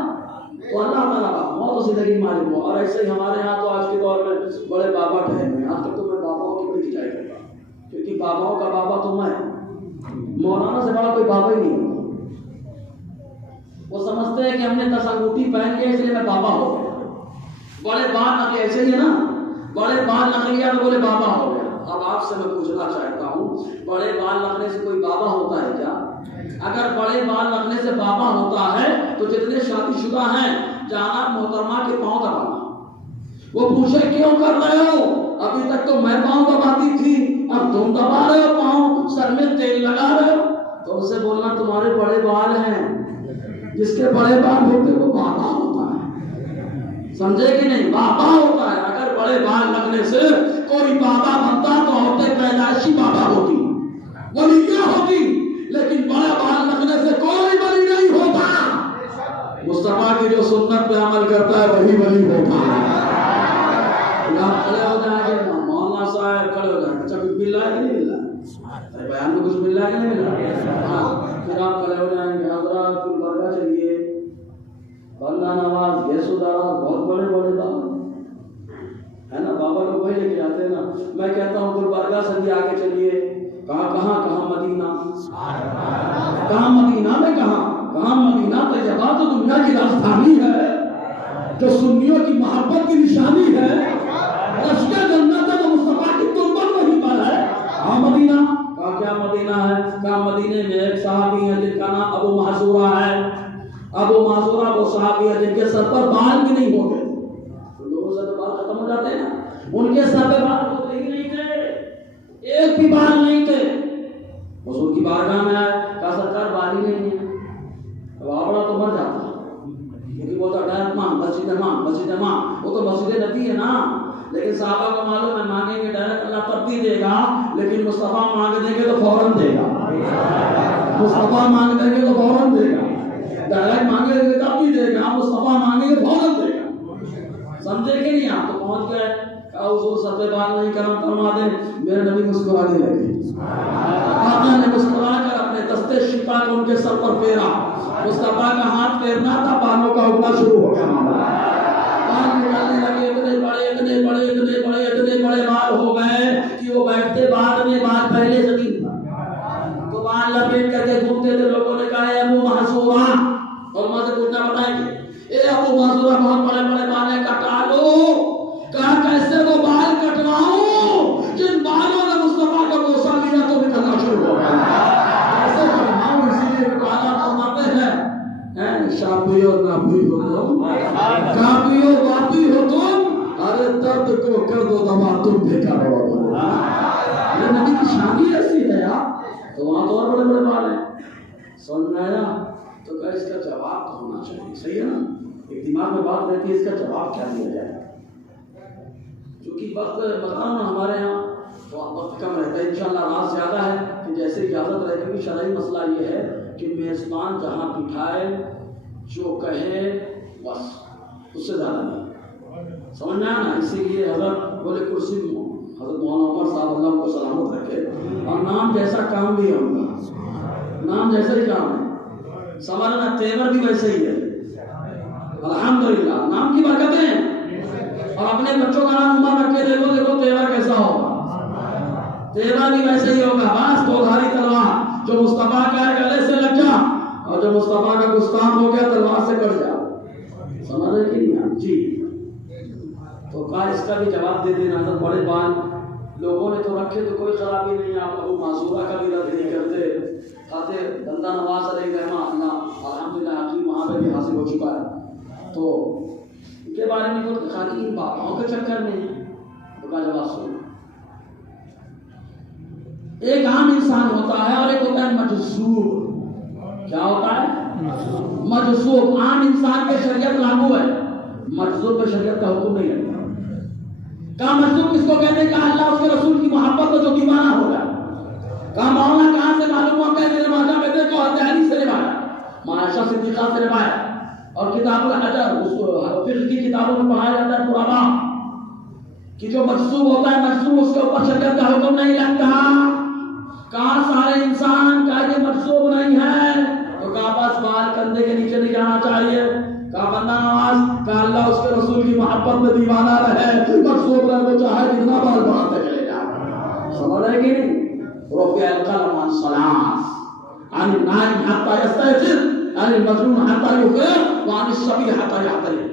تو اللہ تعالیٰ موت و زندگی مالک ہو۔ اور ایسے ہی ہمارے ہاں تو آج کے دور میں بڑے بابا ٹھہرے ہیں۔ آج تک تو میں باباؤں کی بڑی کھچائی کرتا ہوں، کیونکہ باباؤں کا بابا تو میں، مولانا سے بڑا کوئی بابا ہی نہیں ہوتا۔ وہ سمجھتے ہیں کہ ہم نے تسنگوٹی پہن کے اس لیے میں بابا ہو گیا۔ بڑے بات ابھی ایسے ہی ہے نا، بڑے بال رکھ لیا تو بولے بابا ہو گیا. اب آپ سے میں پوچھنا چاہتا ہوں بڑے بال رکھنے سے کوئی بابا ہوتا ہے کیا؟ اگر بڑے بال رکھنے سے بابا ہوتا ہے تو جتنے شادی شدہ ہیں جانا محترمہ کے پاؤں دبانا. وہ پوچھے کیوں کر رہے ہو؟ ابھی تک تو میں پاؤں دباتی تھی اب تم دبا رہے ہو پاؤں, سر میں تیل لگا رہے ہو. تو اسے بولنا تمہارے بڑے بال ہیں, جس کے بڑے بال ہوتے وہ بابا ہوتا ہے. سمجھے کہ نہیں؟ بابا ہوتا ہے. اگر بڑے بال لگنے سے کوئی بابا بنتا تو عورتیں پیدائشی بابا ہوتی, ولیاں ہوتی, لیکن بڑے بال لگنے سے کوئی ولی نہیں ہوتا. مصطفیٰ کی جو سنت پہ عمل کرتا ہے وہی ولی ہوتا ہے. کھڑے ہو جائیں گے مولانا صاحب, کھڑے ہو جائیں گے. اچھا کچھ مل رہا ہے کہ نہیں مل رہا ہے؟ بیان میں کچھ مل رہا ہے کہ نہیں مل رہا ہے؟ پھر آپ کھڑے ہو جائیں گے حضرات کل برگاہ چلیے, اللہ نواز گیس ادارا, بہت بڑے بڑے دعوت ہے نا. بابا لوگ وہی لے کے جاتے ہیں نا. میں کہتا ہوں کل برگاہ سے بھی آگے چلیے. کہاں مدینہ, کہاں مدینہ میں کہاں مدینہ طیبہ تو دنیا کی راجدھانی ہے, جو سنیوں کی محبت کی نشانی ہے. رشتے جنت ہے تو مصطفیٰ کی تربت وہیں پر ہے. کہاں مدینہ, کہاں کیا مدینہ ہے؟ کہاں مدینے میں ایک صحابی ہے جن کا نام ابو محذورہ ہے. ابو معذورہ وہ صحابی ہے جن کے سر پر بال بھی نہیں ہوتے. لوگوں سے تو بال ختم ہو جاتے ہیں نا, ان کے سر پہ بال ہوتے ہی نہیں تھے, ایک بھی بال نہیں تھے. حضور کی بارگاہ میں آئے, کہا سرکار بال ہی نہیں ہے. اب آوڑا تو مر جاتا کیونکہ وہ تو ڈائریکٹ مسجد ماں وہ تو مسجد نبی ہے نا. لیکن صحابہ کو معلوم ہے مانگیں گے ڈائریکٹ اللہ تب بھی دے گا, لیکن مصطفیٰ مانگ دیں گے تو فوراً دے گا. مصطفیٰ مانگ دیں گے تو فوراً دے گا. ڈائریکٹ مانگے گے تب بھی دے گا, مصطفیٰ مانگے گے فوراً دے گا. سمجھے کہ نہیں؟ آپ تو پہنچ گئے. کہا حضور سر پہ بال نہیں, کرم فرما دیں. میرے نبی مسکرانے لگے. آپ نے مسکرا کر اپنے دستے شفا کو ان کے سر پر پھیرا. مصطفیٰ کا ہاتھ پھیرنا تھا, بالوں کا اگنا شروع ہو گیا. بال نکالنے لگے, اتنے بڑے بال ہو گئے کہ وہ بیٹھتے بعد میں بال پہلے زمین تو بال لپیٹ کر کے گھومتے تھے. لوگوں نے کہا ابو محذورہ, اور مجھے پوچھنا بتائیں گے اے ابو محذورہ بہت بڑے بال ہیں, کٹا لو. کہا کیسے وہ بال کٹواؤں جن بالوں نے مصطفیٰ کا بوسہ لیا تو نکلنا شروع ہو گیا. کیسے کٹواؤں؟ اسی لیے کہا فرماتے ہیں شاپی اور ناپی ہو تم, کاپی اور واپی ہو تم, ارے درد کو کر دو دوا تم بھی کرو. یہ نبی کی شانی ایسی ہے یار. تو وہاں تو اور بڑے بڑے بال ہیں. سمجھ میں آیا؟ تو کہا اس کا جواب تو ہونا چاہیے. صحیح ہے نا؟ ایک دماغ میں بات رہتی ہے اس کا جواب کیا دیا جائے. چونکہ وقت بتاؤں نا ہمارے یہاں تو وقت کم رہتا ہے. انشاءاللہ رات زیادہ ہے کہ جیسے اجازت رہے گی. شرعی مسئلہ یہ ہے کہ میزبان جہاں بٹھائے جو کہے بس, اس سے زیادہ نہیں. سمجھنا ہے نا؟ اسی لیے حضرت بولے کرسی حضرت مولانا عمر صاحب اللہ کو سلامت رکھے, اور نام جیسا کام بھی ہے ان کا, نام جیسا ہی کام ہے. سمجھنا, تیور بھی ویسے ہی ہے. الحمدللہ نام کی برکتیں ہیں. اور اپنے بچوں کا نام عمر رکھ کے دیکھو تیور کیسا ہوگا. تیور بھی ویسے ہی ہوگا, بس دو دھاری تلوار, جو مصطفیٰ کا ہے گلے سے لگ جا, اور جو مصطفیٰ کا گستاخ ہو گیا تلوار سے کٹ جا. سمجھ رہے کہ نہیں جی؟ تو کہا اس کا بھی جواب دے دینا. حضرت بڑے بال لوگوں نے تو رکھے تو کوئی خرابی نہیں. آپ ابو معذورہ کا بھی رد نہیں کرتے. خاطر بندہ نواز علیہ رحمہ اللہ الحمدللہ عقلی وہاں پہ بھی حاصل ہو چکا ہے. تو ان کے بارے میں کوئی خالی ان باباؤں کے چکر میں تو کا جواب سنو. ایک عام انسان ہوتا ہے اور ایک ہوتا ہے مجذوب. کیا ہوتا ہے؟ مجذوب. عام انسان پہ شریعت لاگو ہے, مجذوب پہ شریعت کا حکم نہیں لگتا. کہا مجذوب کس کو کہتے ہیں؟ کہا اللہ اس کے رسول کی محبت کو جو دیوانہ ہو گیا. کہا مولانا کہاں سے معلوم ہوا؟ کہ میرے ماجہ میں دیکھو حدیث سے روایت, عائشہ صدیقہ سے روایت, اور کتاب الحجر اس کو فقہ کی کتابوں میں پڑھایا جاتا ہے پرانا کہ جو مجذوب ہوتا ہے مجذوب اس کے اوپر شریعت کا حکم نہیں لگتا. کہا سارے انسان کا یہ مجذوب نہیں ہے. تو کہا بس بال کندھے کے نیچے نہیں جانا چاہیے. کہا بندہ نواز, کہا اللہ اس کے رسول کی محبت میں دیوانہ رہے, مجذوب رہے تو چاہے جتنا بال بڑھاتے چلے جائے. سمجھ رہے کہ نہیں؟ رفع القلم عن ثلاث, عن النائم حتى يستيقظ, عن المجنون حتى يفيق, وعن الصبي حتى يحتلم.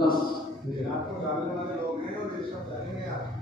10।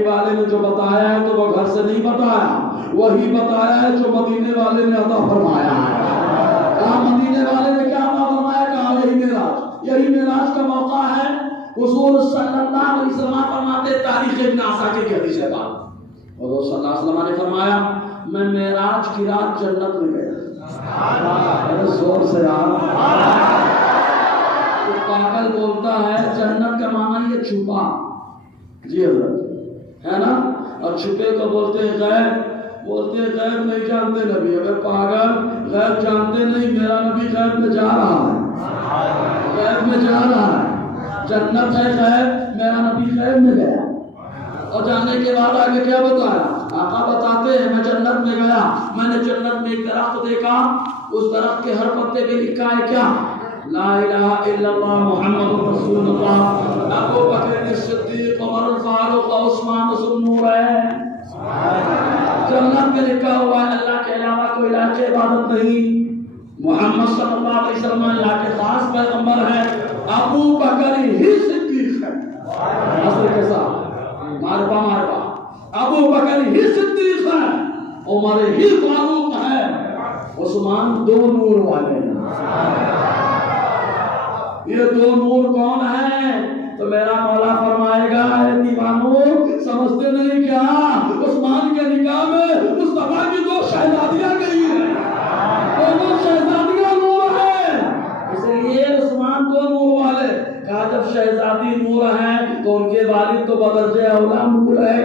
مکی والے نے جو بتایا ہے تو وہ گھر سے نہیں بتایا، وہی بتایا ہے جو مدینے والے نے عطا فرمایا ہے۔ کہا مدینے والے نے کیا عطا فرمایا؟ کہا یہی معراج، یہی معراج کا موقع ہے۔ حضور صلی اللہ علیہ وسلم فرماتے تاریخ ابن عساکر کی حدیث ہے بات، حضور صلی اللہ علیہ وسلم نے فرمایا میں معراج کی رات جنت میں گیا۔ زور سے پاگل بولتا ہے جنت کا معنی یہ چھپا، جی حضرت ہے نا، اور چھپے کو بولتے ہیں غیب، بولتے ہیں غیب نہیں جانتے نبی۔ اگر پاگل غیب جانتے نہیں، میرا نبی غیب میں جا رہا ہے، غیب میں جا رہا ہے، جنت ہے غیب، میرا نبی غیب میں گیا، اور جانے کے بعد آگے کیا بتایا؟ آقا بتاتے ہیں میں جنت میں گیا، میں نے جنت میں ایک درخت دیکھا، اس درخت کے ہر پتے پہ لکھا ہے کیا؟ لا الہ الا اللہ محمد رسول اللہ۔ ابو بکر صدیق، عمر الفاروق، عثمان ذو النورین، جنت میں لکھا ہوا ہے اللہ کے علاوہ کوئی الہ کی عبادت نہیں، محمد صلی اللہ علیہ وسلم اللہ کے خاص پیغمبر ہے، ابو بکر ہی صدیق ہے۔ اصل کے ساتھ مارپا ابو بکر ہی صدیق ہے، عمر ہی فاروق ہے، عثمان دو نور والے ہیں۔ یہ دو نور کون ہیں؟ تو میرا مولا فرمائے گا اے دیوانو سمجھتے نہیں کیا عثمان کے نکاح میں مصطفیٰ کی دو شہزادیاں گئی ہیں، دونوں شہزادیاں نور ہیں، اس لیے عثمان دو نور والے۔ کہا جب شہزادی نور ہیں تو ان کے والد تو بدرجہ اولا نور ہے،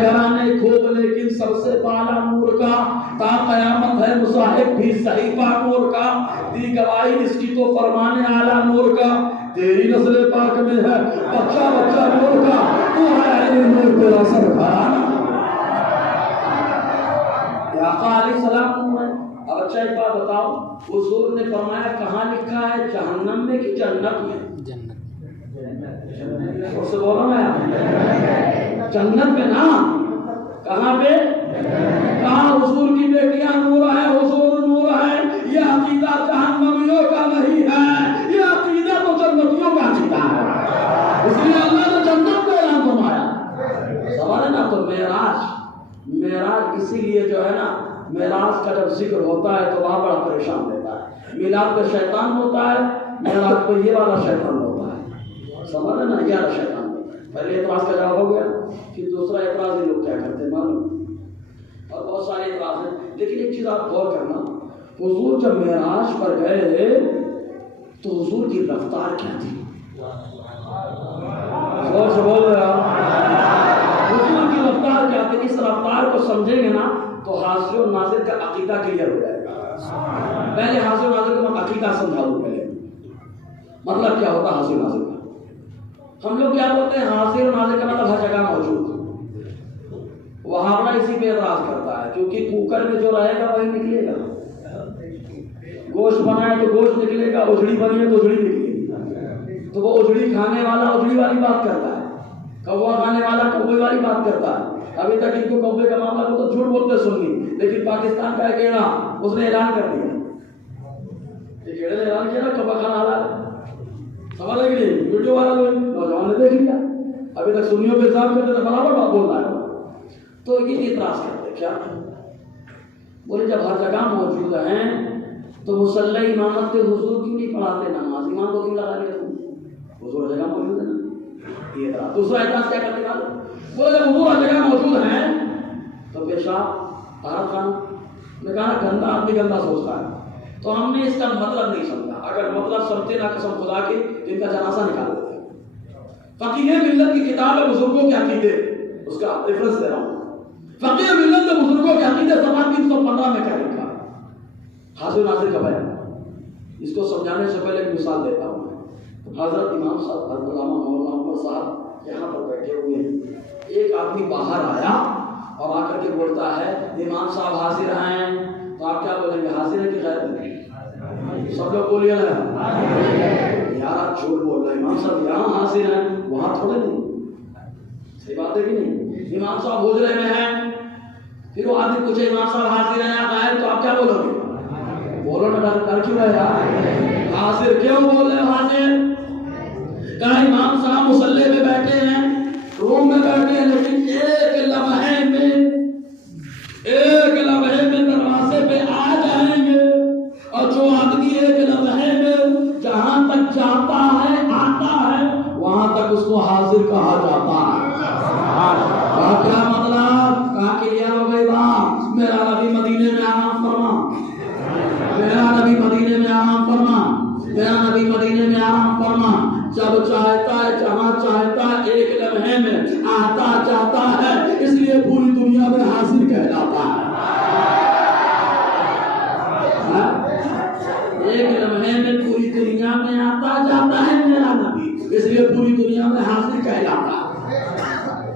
گھرانے خوب لیکن سب سے بالا نور کا، تا قیامت ہے مصاحب بھی صحیفہ نور کا، دی گواہی اس کی تو فرمان اعلیٰ نور کا، تیری نسل پاک میں ہے بچہ بچہ نور کا، تو ہے نور تیرا سرکار۔ آقا علیہ السلام نور ہے۔ اب اچھا ایک بات بتاؤ، حضور نے فرمایا کہاں لکھا ہے؟ جہنم میں کہ جنت میں؟ اس سے بولو میں جنت میں نا، کہاں پہ؟ کہاں حضور کی بیٹیاں نور ہے، حضور نور ہے، یہ عقیدہ جہنمیوں کا نہیں ہے، یہ عقیدہ تو جنتیوں کا عقیدہ ہے، اس لیے اللہ نے جنت میں اعلان فرمایا۔ سوال نا، تو معراج اسی لیے جو ہے نا، معراج کا جب ذکر ہوتا ہے تو وہاں بڑا پریشان دیتا ہے، میلاد پہ شیطان ہوتا ہے، معراج پہ یہ والا شیطان ہوتا ہے، سمجھ نا، یہ والا شیطان ہوتا ہے۔ پہلے اعتراض کا جواب ہو گیا، پھر دوسرا اعتراض یہ لوگ کیا کرتے ہیں معلوم، اور بہت سارے اعتراض ہیں، لیکن ایک چیز آپ غور کرنا، حضور جب معراج پر گئے تو حضور کی رفتار کیا تھی؟ غور سے بول رہے آپ، حضور کی رفتار کیا تھی؟ اس رفتار کو سمجھیں گے نا تو حاضر و ناظر کا عقیدہ کلیئر ہو جائے گا۔ پہلے حاضر و ناظر کو میں عقیدہ سمجھا دوں، پہلے مطلب کیا ہوتا حاضر و ناظر کا؟ ہم لوگ کیا بولتے ہیں؟ حاضر و ناظر کا مطلب ہر جگہ موجود، وہاں بڑا اسی پہ اعتراض کرتا ہے، کیونکہ کوکر میں جو رہے گا وہی نکلے گا، گوشت بنائے تو گوشت نکلے گا، اجڑی بنی ہے تو اجڑی نکلے گی، تو وہ اجڑی کھانے والا اجڑی والی بات کرتا ہے، کوا کھانے والا کوے والی بات کرتا ہے۔ ابھی تک ان کو کوے کا معاملہ کو تو جھوٹ بولتے سننی، لیکن پاکستان کا ایک ایڑا اس نے اعلان کر دیا، ایک ایڑے نے اعلان کیا نا کوا کھانا حلال ہے، سوال ہے کہ نہیں؟ ویڈیو والا نوجوان نے دیکھ لیا، ابھی تک سنیوں پہ الزام کرتے تھے برابر بات بول رہا ہے، تو یہ اعتراض کرتے کیا بولے جب ہر جگہ موجود ہیں تو مصلی امامت کے حضور کیوں نہیں پڑھاتے نماز؟ امام کو کیوں لگا لیا تم؟ حضور ہر جگہ موجود ہے نا، یہ اعتراض۔ دوسرا اعتراض کیا کرتے ہیں؟ بولے جب حضور ہر جگہ موجود ہیں تو پیشاب طہارت خانہ نے کہا گندا آدمی گندا سوچتا ہے، تو ہم نے اس کا مطلب نہیں سمجھا، اگر مطلب سمجھتے نا قسم خدا کے تو ان کا جنازہ نکال دیتے۔ فقیہ ملت کی کتاب ہے بزرگوں کے عقیدے، اس کا ریفرنس دے رہا ہوں، فقیہ ملت نے بزرگوں کے عقیدے صفحہ 315 میں کیا لکھا ہے؟ حاضر ناظر کا بیان۔ اس کو سمجھانے سے پہلے ایک مثال دیتا ہوں۔ حضرت امام صاحب حضرت علامہ مولانا عمر صاحب یہاں پر بیٹھے ہوئے ہیں، ایک آدمی باہر آیا اور آ کر کے بولتا ہے امام صاحب حاضر ہیں، تو آپ کیا بولیں گے؟ حاضر ہے کہ غائب ہے؟ سب لوگ بولیے نا یار آپ جھوٹ بول رہے ہیں، امام صاحب یہاں حاضر ہیں وہاں تھوڑے نہیں، صحیح بات ہے کہ نہیں؟ امام صاحب حجرے میں ہیں، پھر وہ آدمی پوچھے امام صاحب حاضر ہیں یا غائب، تو آپ کیا بولو گے؟ بولو نا ڈر کیوں ہے یار؟ حاضر کیوں بول رہے ہو؟ حاضر کہا امام صاحب مصلی میں بیٹھے ہیں، روم میں بیٹھے ہیں، لیکن ایک لمحے میں دروازے پہ آ جائیں گے، اور جو آدمی ایک لمحے میں جہاں تک جاتا ہے آتا ہے وہاں تک اس کو حاضر کہا جاتا ہے۔ کیا مطلب؟ کہا کہ یا بھائی میرا نبی مدینے میں آرام فرما، میرا نبی مدینے میں آرام فرما، میرا نبی مدینے میں آرام فرما، جب چاہتا ہے جہاں چاہتا ہے ایک لمحے میں آتا جاتا ہے، اس لیے پوری دنیا میں حاضر کہلاتا ہے۔ ایک لمحے میں پوری دنیا میں آتا جاتا ہے میرا نبی، اس لیے پوری دنیا میں حاضر کہلاتا ہے۔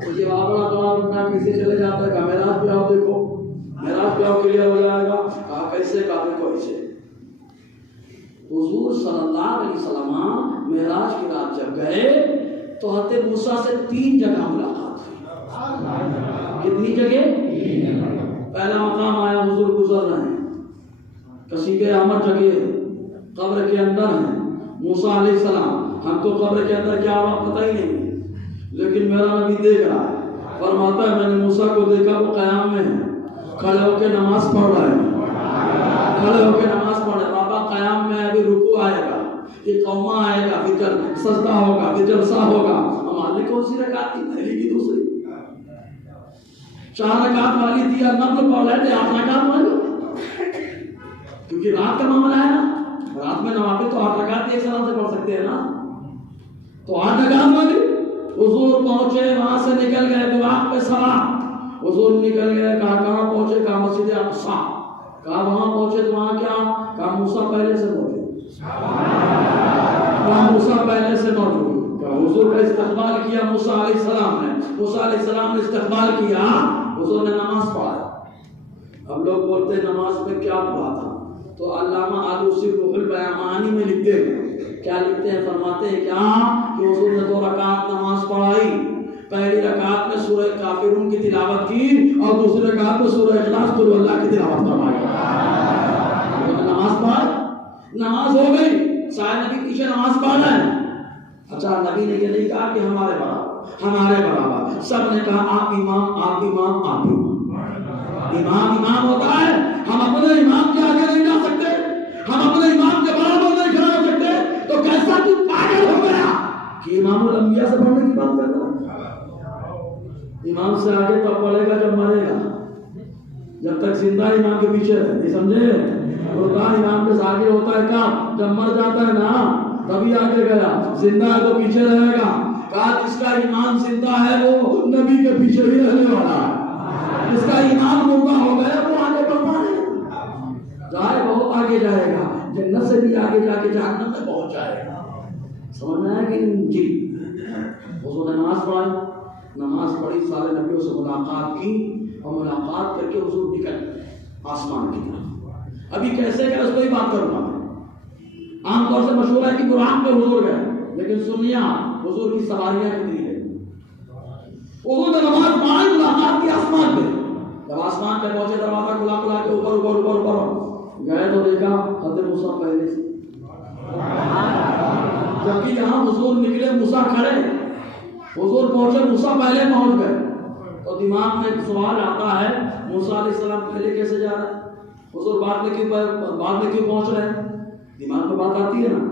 مجھے بڑا بڑا کیسے چلے جاتا ہے، کہا معراج پہ آؤ دیکھو، معراج پہ آؤ کلیئر ہو جائے گا۔ کہا کیسے؟ کہا دیکھو ایسے۔ حضور صلی اللہ علیہ وسلم معراج کی رات جب گئے تو حضرت موسیٰ سے 3 جگہ ملاقات ہوئی۔ کتنی جگہ؟ پہلا مقام آیا، حضور گزر رہے ہیں، کسی کے عمر جگہ قبر کے اندر ہیں موسیٰ علیہ السلام، ہم تو قبر کے اندر کیا ہوا پتہ ہی نہیں، لیکن میرا نبی دیکھ رہا ہے، فرماتا ہے میں نے موسیٰ کو دیکھا وہ قیام میں ہے، کھڑے ہو کے نماز پڑھ رہا ہے، کھڑے ہو کے نماز پڑھ رہے۔ بابا قیام میں ابھی رکوع آئے گا، پھر قومہ آئے گا، پھر سجدہ ہوگا، پھر جلسہ ہوگا۔ ہمارے کون سی رکعت تھی؟ پہلی کی دوسری؟ 4 رکعت والی تھی، اور نفل پڑھ رہے تھے 8 رکعت والی، کیونکہ رات کا معاملہ ہے نا، رات میں نوافل تو 8 رکعت ایک سلام سے پڑھ سکتے ہیں نا، تو 8 رکعت والی۔ حضور پہنچے، وہاں سے نکل گئے، براق پہ سلام، حضور نکل گئے، کہاں پہنچے؟ کہا مسجد اقصیٰ، کہا وہاں پہنچے تو وہاں کیا؟ کہا موسیٰ پہلے سے موجود، کہا موسیٰ پہلے سے موجود، کہا حضور کا استقبال کیا موسیٰ علیہ السلام نے، موسیٰ علیہ السلام نے استقبال کیا، حضور نے نماز پڑھا۔ اب لوگ بولتے ہیں نماز میں کیا پڑھا تھا، تو علامہ آلوسی روح البیانی میں لکھتے ہیں، کیا لکھتے ہیں؟ فرماتے ہیں کیا کہ حضور نے 2 رکعت نماز پڑھائی، پہلی رکعت میں سورہ کافرون کی تلاوت کی اور دوسری رکعت میں سورہ اخلاص قل اللہ کی تلاوت فرمائی۔ نماز پڑھ، نماز ہو گئی، سارے نبی پیچھے نماز پڑھ رہے ہیں۔ اچھا نبی نے یہ نہیں کہا کہ ہمارے برابر، ہمارے برابر، سب نے کہا آپ امام، آپ امام، آپ امام۔ امام امام ہوتا ہے، ہم اپنے امام کے آگے نہیں جا سکتے، ہم اپنے امام کے برابر نہیں کھڑا ہو سکتے، تو کیسا تو پاگل ہو گیا کہ امام الانبیاء سے پڑھنے کی بات کر رہا ہے؟ امام سے آگے تب پڑھے گا جب مرے گا، جب تک زندہ امام کے پیچھے ہے، نہیں سمجھے؟ قرآن امام کے آگے ہوتا ہے کب؟ جب مر جاتا ہے نا تبھی آگے گیا، زندہ ہے تو پیچھے رہے گا۔ کہا جس کا ایمان زندہ ہے وہ نبی کے پیچھے ہی رہنے والا ہے، جس کا ایمان مردہ ہو گیا وہ آگے بڑھتا ہے، جائے بہت آگے جائے گا، جنت سے بھی آگے جا کے جہنم میں پہنچ جائے گا۔ سمجھ میں آیا کہ جی؟ حضور نے نماز پڑھائی، نماز پڑھی، سارے نبیوں سے ملاقات کی، اور ملاقات کر کے حضور نکل آسمان کی طرف۔ ابھی کیسے گئے اس پہ ہی بات کروں گا۔ عام طور سے مشہور ہے کہ براق پہ حضور گئے، لیکن سنیے حضور کی سواریاں کتنی ہیں۔ حضور نے نماز پڑھی، ملاقات کی آسمان پہ، جب آسمان پہ پہنچے دروازہ کھلا کھلا کے اوپر اوپر اوپر اوپر گئے تو دیکھا حضرت موسیٰ پہلے سے، جبکہ یہاں حضور نکلے موسیٰ کھڑے، حضور پہنچے موسیٰ پہلے پہنچ گئے، تو دماغ میں ایک سوال آتا ہے موسیٰ علیہ السلام پہلے کیسے جا رہے ہیں، حضور بعد میں کیوں پہنچ رہے ہیں؟ دماغ میں بات آتی ہے نا،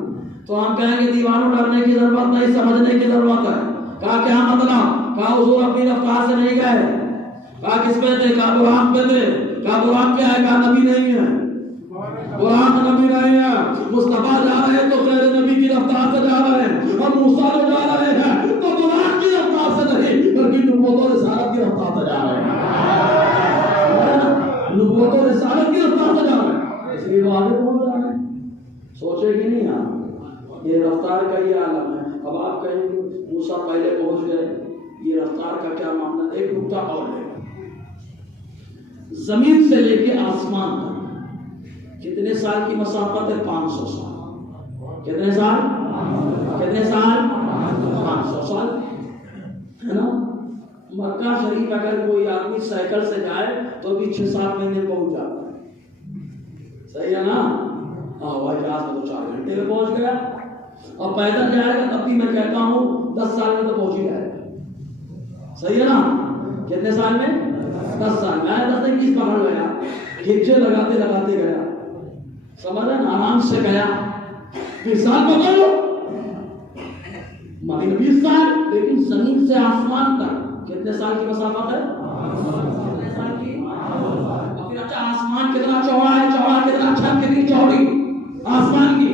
تو ہم کہیں گے دیوانوں ڈرنے کی ضرورت نہیں، سمجھنے کی ضرورت ہے۔ کہا کیا مطلب؟ کہا حضور اپنی رفتار سے نہیں گئے، کہا کس پہ تھے؟ کہا براق پہ تھے، کہا براق کیا ہے؟ کہا نبی نہیں ہے، براق نبی نہیں ہے، مصطفیٰ جا رہے ہیں تو غیر نبی کی رفتار سے جا رہے ہیں، اور موسیٰ جو جا رہے ہیں تو براق کی رفتار سے نہیں بلکہ نبوت و رسالت کی رفتار سے جا رہے ہیں، نبوت و رسالت کی رفتار سے جا رہے ہیں، اس لیے وہ آگے پہنچ رہے ہیں۔ سوچے کہ نہیں آپ یہ رفتار کا یہ عالم ہے۔ اب آپ کہیں گے موسیٰ پہلے پہنچ گئے، یہ رفتار کا کیا معاملہ؟ ایک نقطہ اور ہے، زمین سے لے کے آسمان تک کتنے سال کی مسافت ہے؟ 500 سال۔ کتنے سال؟ کتنے سال؟ 500 سال ہے نا۔ مکہ شریف اگر کوئی آدمی سائیکل سے جائے تو بھی 6-7 مہینے پہنچ جاتا ہے، صحیح ہے نا؟ ہوائی جہاز میں تو 4 گھنٹے میں پہنچ گیا، اور پیدل جائے گا تب بھی میں کہتا ہوں 10 سال میں تو پہنچ ہی جائے گا۔ صحیح ہے نا؟ کتنے سال میں؟ 10 سال میں آیا 10 21 پکڑ گیا، ہجے لگاتے لگاتے گیا، سمجھ رہے نا؟ آرام سے گیا 20 سال پکڑ لو، مگر 20 سال، لیکن زمین سے آسمان تک کتنے سال کی مسافت ہے؟ 15 سال کی۔ پھر اچھا آسمان کتنا چوڑا ہے؟ چوڑا کتنا؟ چھت کتنی چوڑی آسمان کی؟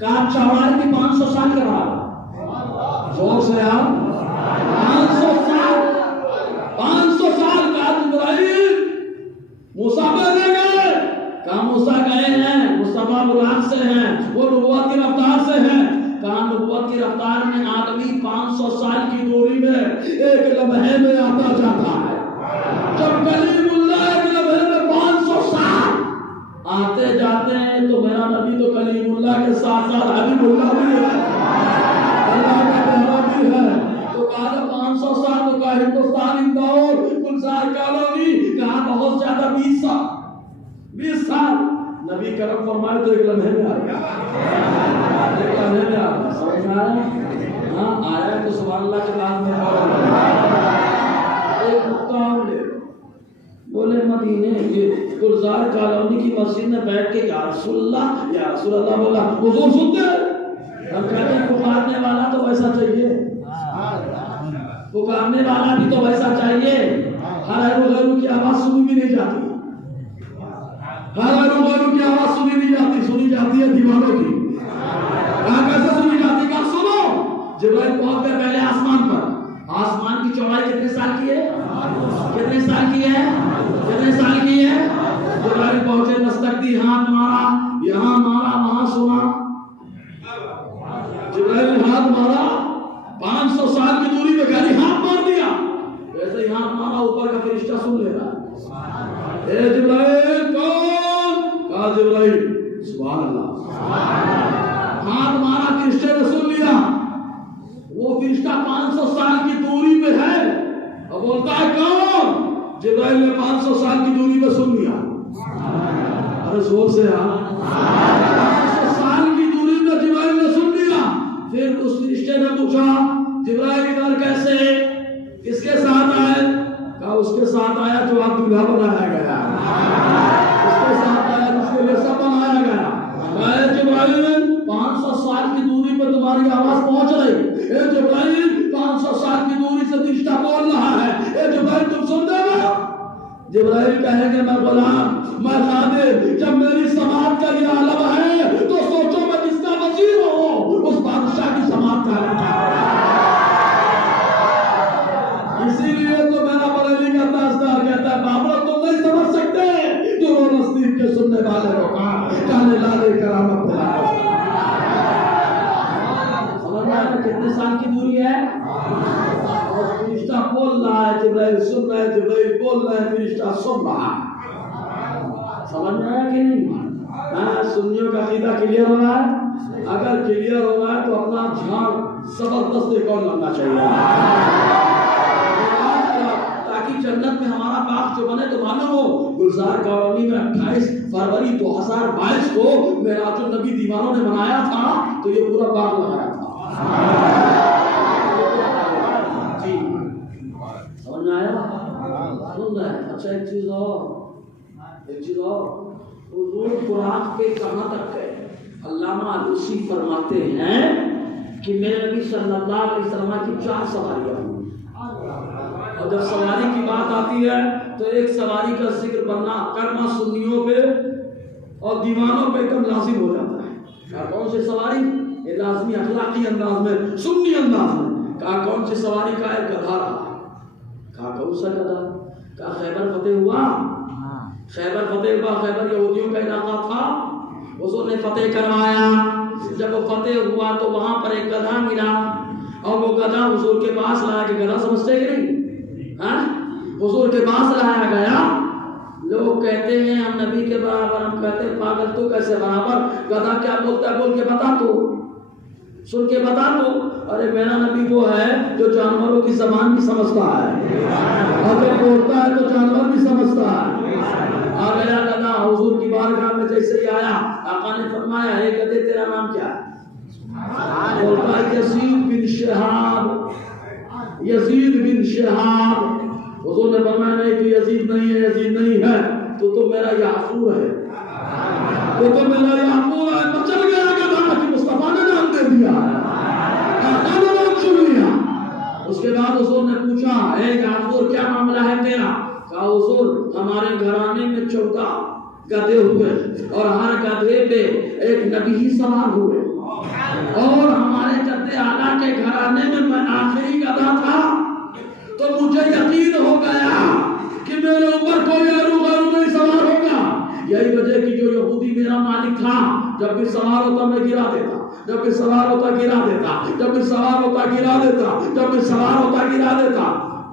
کہا چوڑائی کی 500 سال کے بعد، زور سے آپ 500 سال، 500 سال کا جبرائیل موسیٰ پہ لے گئے، کہا موسیٰ گئے ہیں، مصطفیٰ براق سے ہیں، وہ نبوت کی رفتار سے ہیں، کہا نبوت کی رفتار میں آدمی 500 سال کی دوری میں ایک لمحے میں آتا جاتا ہے، جب کلیم اللہ ایک لمحے میں 500 سال آتے جاتے ہیں تو میرا نبی تو کلیم اللہ کے ساتھ ساتھ حبیب اللہ بھی ہے، اللہ کا پیارا بھی ہے، تو کہا 500 سال، تو کہا ہندوستان اندور گلزار کالونی، کہا بہت زیادہ 20 سال، 20 سال، نبی کرم فرمائے تو ایک لمحے میں آ گیا، ایک لمحے میں آ گیا، سمجھ میں آیا؟ ہاں آیا تو سبحان اللہ کے نام میں ایک نقطہ اور لے بولے مدینے یہ گلزار کالونی کی مسجد میں بیٹھ کے یا رسول اللہ بولا حضور سنتے ہیں؟ ہم کہتے ہیں پکارنے والا تو ویسا چاہیے، پکارنے والا بھی تو ویسا چاہیے، ہر غیرو کی آواز سنی بھی نہیں جاتی، ہر غیرو کی آواز سنی نہیں جاتی، سنی جاتی ہے دیوانوں کی، کہاں کیسے سنی جاتی؟ کہاں سنو، جبرائیل پہنچ گئے پہلے آسمان پر، آسمان کی چوڑائی کتنے سال کی ہے؟ کتنے سال کی ہے؟ کتنے سال کی ہے؟ جبرائیل پہنچے، دستک دی، ہاتھ مارا، یہاں مارا وہاں سنا، جبرائیل نے ہاتھ مارا، 500 سال کی دوری پہ گالی ہاتھ مار دیا، ویسے ہی ہاتھ مارا، اوپر کا فرشتہ سن لے رہا، اے جبرائیل کون؟ کہا جبرائیل، سبحان اللہ، ہاتھ مارا، فرشتے نے سن لیا، وہ فرشتہ 500 سال کی دوری پہ ہے، اب بولتا ہے کون؟ جبرائیل نے 500 سال کی دوری پہ سن لیا، ارے زور سے ہاں، 500 سال کی دوری پہ جبرائیل نے سن لیا، پھر اس فرشتے نے پوچھا جبرائیل ادھر کیسے؟ کس کے ساتھ آئے؟ کہا اس کے ساتھ آیا جو آپ دلہا بنایا گیا، اس کے ساتھ آیا جس کے لیے سب بنایا گیا، کہا جبرائیل 500 سال کی دوری پہ تمہاری آواز پہنچ رہی، اے جبرائیل 500 سال کی دوری سے فرشتہ بول رہا ہے، اے جبرائیل تم سن دے گا؟ جبرائیل کہے کہ میں غلام، میں خادم، جب میری سماعت کا یہ عالم ہے تو سوچو میں جس کا وزیر ہوں اس بادشاہ کی سماعت کا عالم ہے، اسی لیے تو میرا بریلی کا تاجدار کہتا ہے بابر تم نہیں سمجھ سکتے جو وہ نصیب کے سننے والے کو کہا کانے لالے کرامت پہ سمجھ رہا ہے کتنے سال کی دوری ہے؟ فرشتہ بول رہا ہے، جبرائیل سن رہا ہے، جبرائیل بول رہا ہے، فرشتہ سن رہا ہے، سمجھ میں آیا کہ نہیں؟ ہاں سنیوں کا عقیدہ کلیئر ہو رہا ہے؟ اگر کلیئر ہو رہا ہے تو اپنا جھاڑ زبردست ایک اور لگنا چاہیے، تاکہ جنت میں ہمارا باغ جو بنے تو معلوم ہو گلزار کالونی میں 28 فروری 2022 کو معراج النبی دیوانوں نے منایا تھا تو یہ پورا باغ لگایا تھا، اچھا ایک چیز اور حضور قرآن پہ کہاں تک گئے؟ علامہ علوسی فرماتے ہیں کہ میرے نبی صلی اللہ علیہ وسلم کی 4 سواریاں ہوئی، اور جب سواری کی بات آتی ہے تو ایک سواری کا ذکر کرنا سنیوں پہ اور دیوانوں پہ کم لازم ہو جاتا ہے، کون سی سواری؟ یہ لازمی اخلاقی انداز میں، سنی انداز میں، کہا کون سی سواری کا ہے؟ گدھا رہا، کہا کون سا گدھا؟ کہا خیبر فتح ہوا، خیبر فتح ہوا، خیبر یہودیوں کا علاقہ تھا، حضور نے فتح کروایا، جب وہ فتح ہوا تو وہاں پر ایک گدھا ملا، اور وہ گدھا حضور کے پاس لایا، کہ گدھا سمجھتے کہ نہیں؟ حضور کے پاس لایا گیا، لوگ کہتے ہیں ہم نبی کے برابر، ہم کہتے ہیں پاگل تو کیسے برابر، گدھا کیا بولتا ہے؟ بول کے بتا تو، سن کے بتا تو، ارے میرا نبی وہ ہے جو جانوروں کی زبان بھی سمجھتا ہے، اگر بولتا ہے تو جانور بھی سمجھتا ہے، آ گیا گدھا حضور کی بارگاہ میں، جیسے ہی آیا آقا نے فرمایا اے گدھے تیرا نام کیا ہے؟ بولتا ہے یزید بن شہاب، یزید بن شہاب، حضور نے فرمایا نہیں تو یزید نہیں ہے، یزید نہیں ہے تو میرا یعفور ہے، تو میرا یعفور ہے، مچل گیا گدھا کہ مصطفیٰ نے نام دے دیا ہے، آقا نے نام چن لیا۔ اس کے بعد حضور نے پوچھا اے یعفور کیا معاملہ ہے تیرا؟ کہا حضور ہمارے گھرانے میں 14 گدھے ہوئے اور ہر گدھے پہ ایک نبی ہی سوار ہوئے، اور ہمارے جد اعلیٰ کے گھرانے میں آخری گدھا تھا، تو مجھے یقین ہو گیا کہ میرے اوپر کوئی غیرو نہیں سوار ہوگا۔ یہی وجہ کہ جو یہودی میرا مالک تھا جب بھی سوار ہوتا میں گرا دیتا، جب بھی سوار ہوتا گرا دیتا، جب بھی سوار ہوتا گرا دیتا، جب بھی سوار ہوتا گرا دیتا۔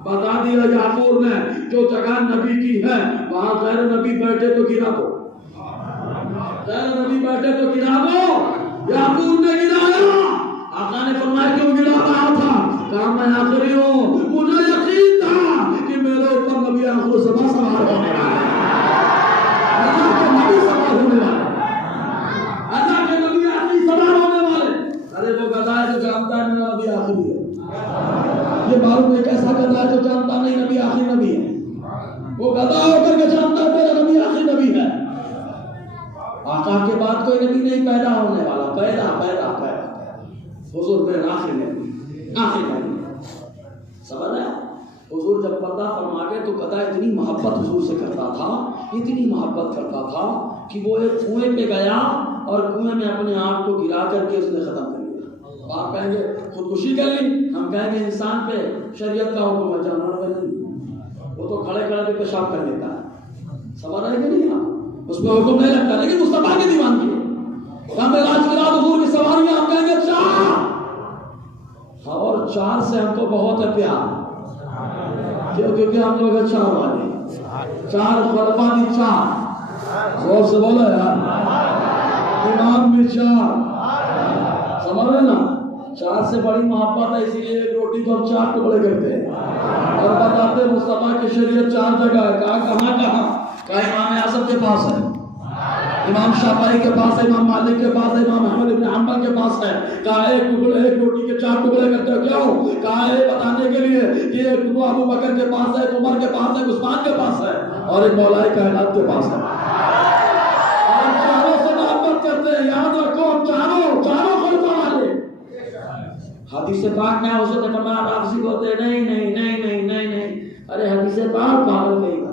بتا دیا یعفور نے جو جگہ نبی کی ہے وہاں غیر نبی بیٹھے تو گرا دو، غیر نبی بیٹھے تو گرا دو۔ یعقوب نے گرایا، آقا نے فرمایا کیوں گرا رہا تھا؟ کہا میں آخری ہوں، مجھے یقین تھا کہ میرے اوپر نبی آخر سبا سوار ہونے والا ہے، اللہ کے نبی سوار ہونے والے، اللہ کے نبی آخری سوار ہونے والے۔ ارے وہ گدھا ہے جو جانتا ہے میرا نبی آخری ہے، یہ معلوم ہے کیسا گدھا ہے جو جانتا نہیں نبی آخری نبی ہے، وہ گدھا ہو کر کے جانتا ہے میرا نبی آخری نبی ہے۔ آقا کے بعد کوئی نبی نہیں پیدا ہونے والا، پیدا حضور میرے آخری نبی، آخری نبی۔ سمجھ رہے ہیں؟ حضور جب پردہ فرما گئے تو گدھا اتنی محبت حضور سے کرتا تھا، اتنی محبت کرتا تھا کہ وہ ایک کنویں پہ گیا اور کنویں میں اپنے آپ کو گرا کر کے اس نے ختم کر لیا۔ آپ کہیں گے خودکشی کر لی، ہم کہیں گے انسان پہ شریعت کا حکم ہے، جانور پہ نہیں، وہ تو کھڑے کھڑے پہ پیشاب کر لیتا ہے، سمجھ رہے کہ نہیں؟ آپ اس پہ حکم نہیں لگتا، لیکن مصطفیٰ کی دیوانگی ہے۔ ہم راج کی رات حضور کی سواریاں ہم کہیں گے 4، اور 4 سے ہم کو بہت ہے پیار، کیونکہ ہم لوگ 4 والے، 4 خلفاء دی 4، زور سے بولو یار، امام بھی 4، سمجھ رہے نا؟ 4 سے بڑی محبت ہے، اسی لیے ایک روٹی کو ہم 4 ٹکڑے کرتے ہیں اور بتاتے مصطفیٰ کی شریعت 4 جگہ ہے۔ کہا امام اعظم کے پاس ہے، امام شافعی کے پاس ہے، امام مالک کے پاس ہے، امام احمد بن حنبل کے پاس ہے۔ کہا ایک روٹی کے 4 ٹکڑے کرتے ہو کیوں؟ کہا ہے بتانے کے لیے کہ ایک ٹکڑا ابو بکر کے پاس ہے، عمر کے پاس ہے، عثمان کے پاس ہے، اور ایک مولا کائنات کے پاس ہے۔ اور چاروں سے محبت کرتے ہیں، یاد رکھو چاروں خلفاء والے۔ حدیث پاک میں حضور نے فرمایا رافضی ہوتے نہیں، ارے حدیث پاک پاگل کہیں گا،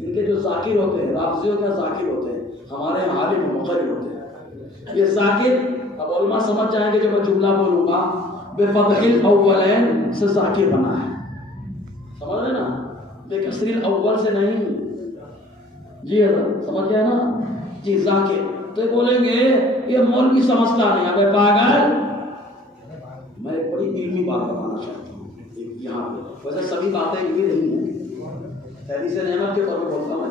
ان کے جو ذاکر ہوتے ہیں، رافضیوں کا ذاکر ہوتے ہیں، ہمارے عالم مقرر ہوتے ہیں۔ یہ ذاکر اب علماء سمجھ جائیں گے جب میں جملہ بولوں گا، بے فتح الاولین سے ذاکر بنا ہے، سمجھ رہے نا؟ بے کسر الاول سے نہیں، جی حضرت سمجھ گیا نا؟ جی ذاکر تو بولیں گے یہ مولوی سمجھتا نہیں، ابے پاگل۔ میں ایک بڑی علمی بات بتانا چاہتا ہوں یہاں پہ، ویسے سبھی باتیں علمی نہیں ہیں، حدیث نعمت کے طور پر بولتا ہوں۔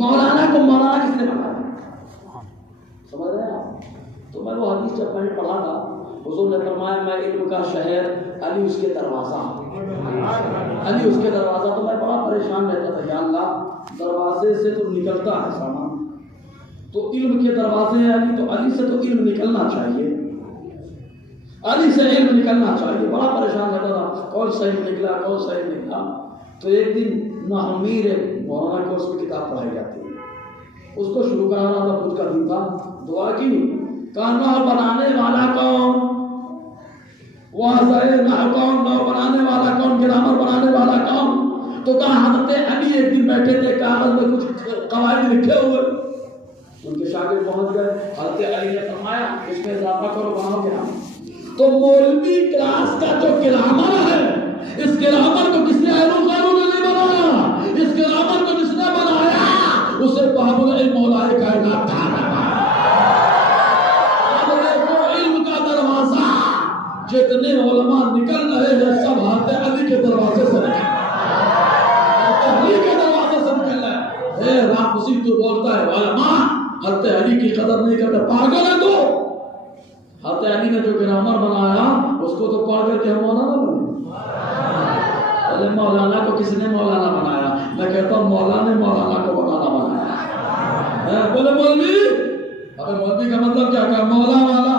مولانا کو مولانا کس نے بنایا؟ سمجھ رہے ہیں آپ؟ تو میں وہ حدیث جب میں نے پڑھا تھا، حضور نے فرمایا میں علم کا شہر، علی اس کے دروازہ، علی اس کے دروازہ۔ تو میں بڑا پریشان رہتا تھا، یا اللہ دروازے سے تو نکلتا ہے سامان، تو علم کے دروازے ہیں علی، تو علی سے تو علم نکلنا چاہیے، علی سے علم نکلنا چاہیے۔ بڑا پریشان رہتا تھا کون صحیح نکلا کون صحیح نکلا۔ تو ایک دن نحمیر مولانا کو اس میں کتاب پڑھائی جاتی ہے، اس کو شروع کرانا تھا، خود کا دن تھا، دعا کی کہاں بنانے والا کون، واضح نحو کون، نو بنانے والا کون، گرامر بنانے والا کون۔ تو کہا حضرت علی ایک دن بیٹھے تھے، کاغذ میں کچھ قواعد لکھے ہوئے، ان کے شاگرد پہنچ گئے، حضرت علی نے فرمایا اس میں اضافہ کرو، بناؤ گرامر۔ تو مولوی کلاس کا جو گرامر ہے، اس گرامر کو کس نے غیروں نے نہیں بنایا، اس گرامر کو جس نے بنایا اسے باب العلم مولا کائنات کہا۔ اب دیکھو علم کا دروازہ، جتنے علماء نکل رہے ہیں سب حضرت علی کے دروازے سے نکل رہے، علی کے دروازے سے نکل رہے۔ اے رافضی تو بولتا ہے علماء حضرت علی کی قدر نہیں کرتے، پاگل ہے تو۔ حضرت علی نے جو گرامر بنایا اس کو تو پڑھ کر کے ہم مولانا بنے۔ مولانا کو کس نے مولانا بنایا؟ میں کہتا ہوں مولانا نے مولانا کو مولانا بنایا۔ بولے مولوی، ابے مولوی کا مطلب کیا کہا؟ مولا والا۔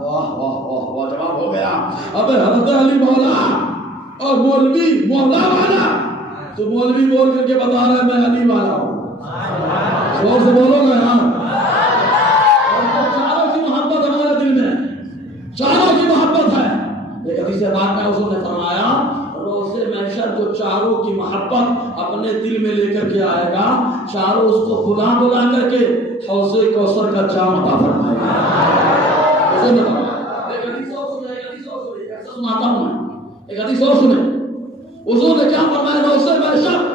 واہ واہ واہ واہ، جواب ہو گیا۔ ابے حضرت زور سے بولو نا یار. اور تو چاروں کی محبت ہمارے دل میں ہے, چاروں کی محبت ہے. ایک حدیث پاک میں حضور نے فرمایا روز محشر جو چاروں کی محبت اپنے دل میں لے کر کے آئے گا, چاروں اس کو بلا بلا کر کے حوض کوثر کا جام عطا فرمائے گا. ایک حدیث اور سناتا ہوں میں, ایک حدیث اور سنیں. حضور نے کیا فرمایا روز محشر.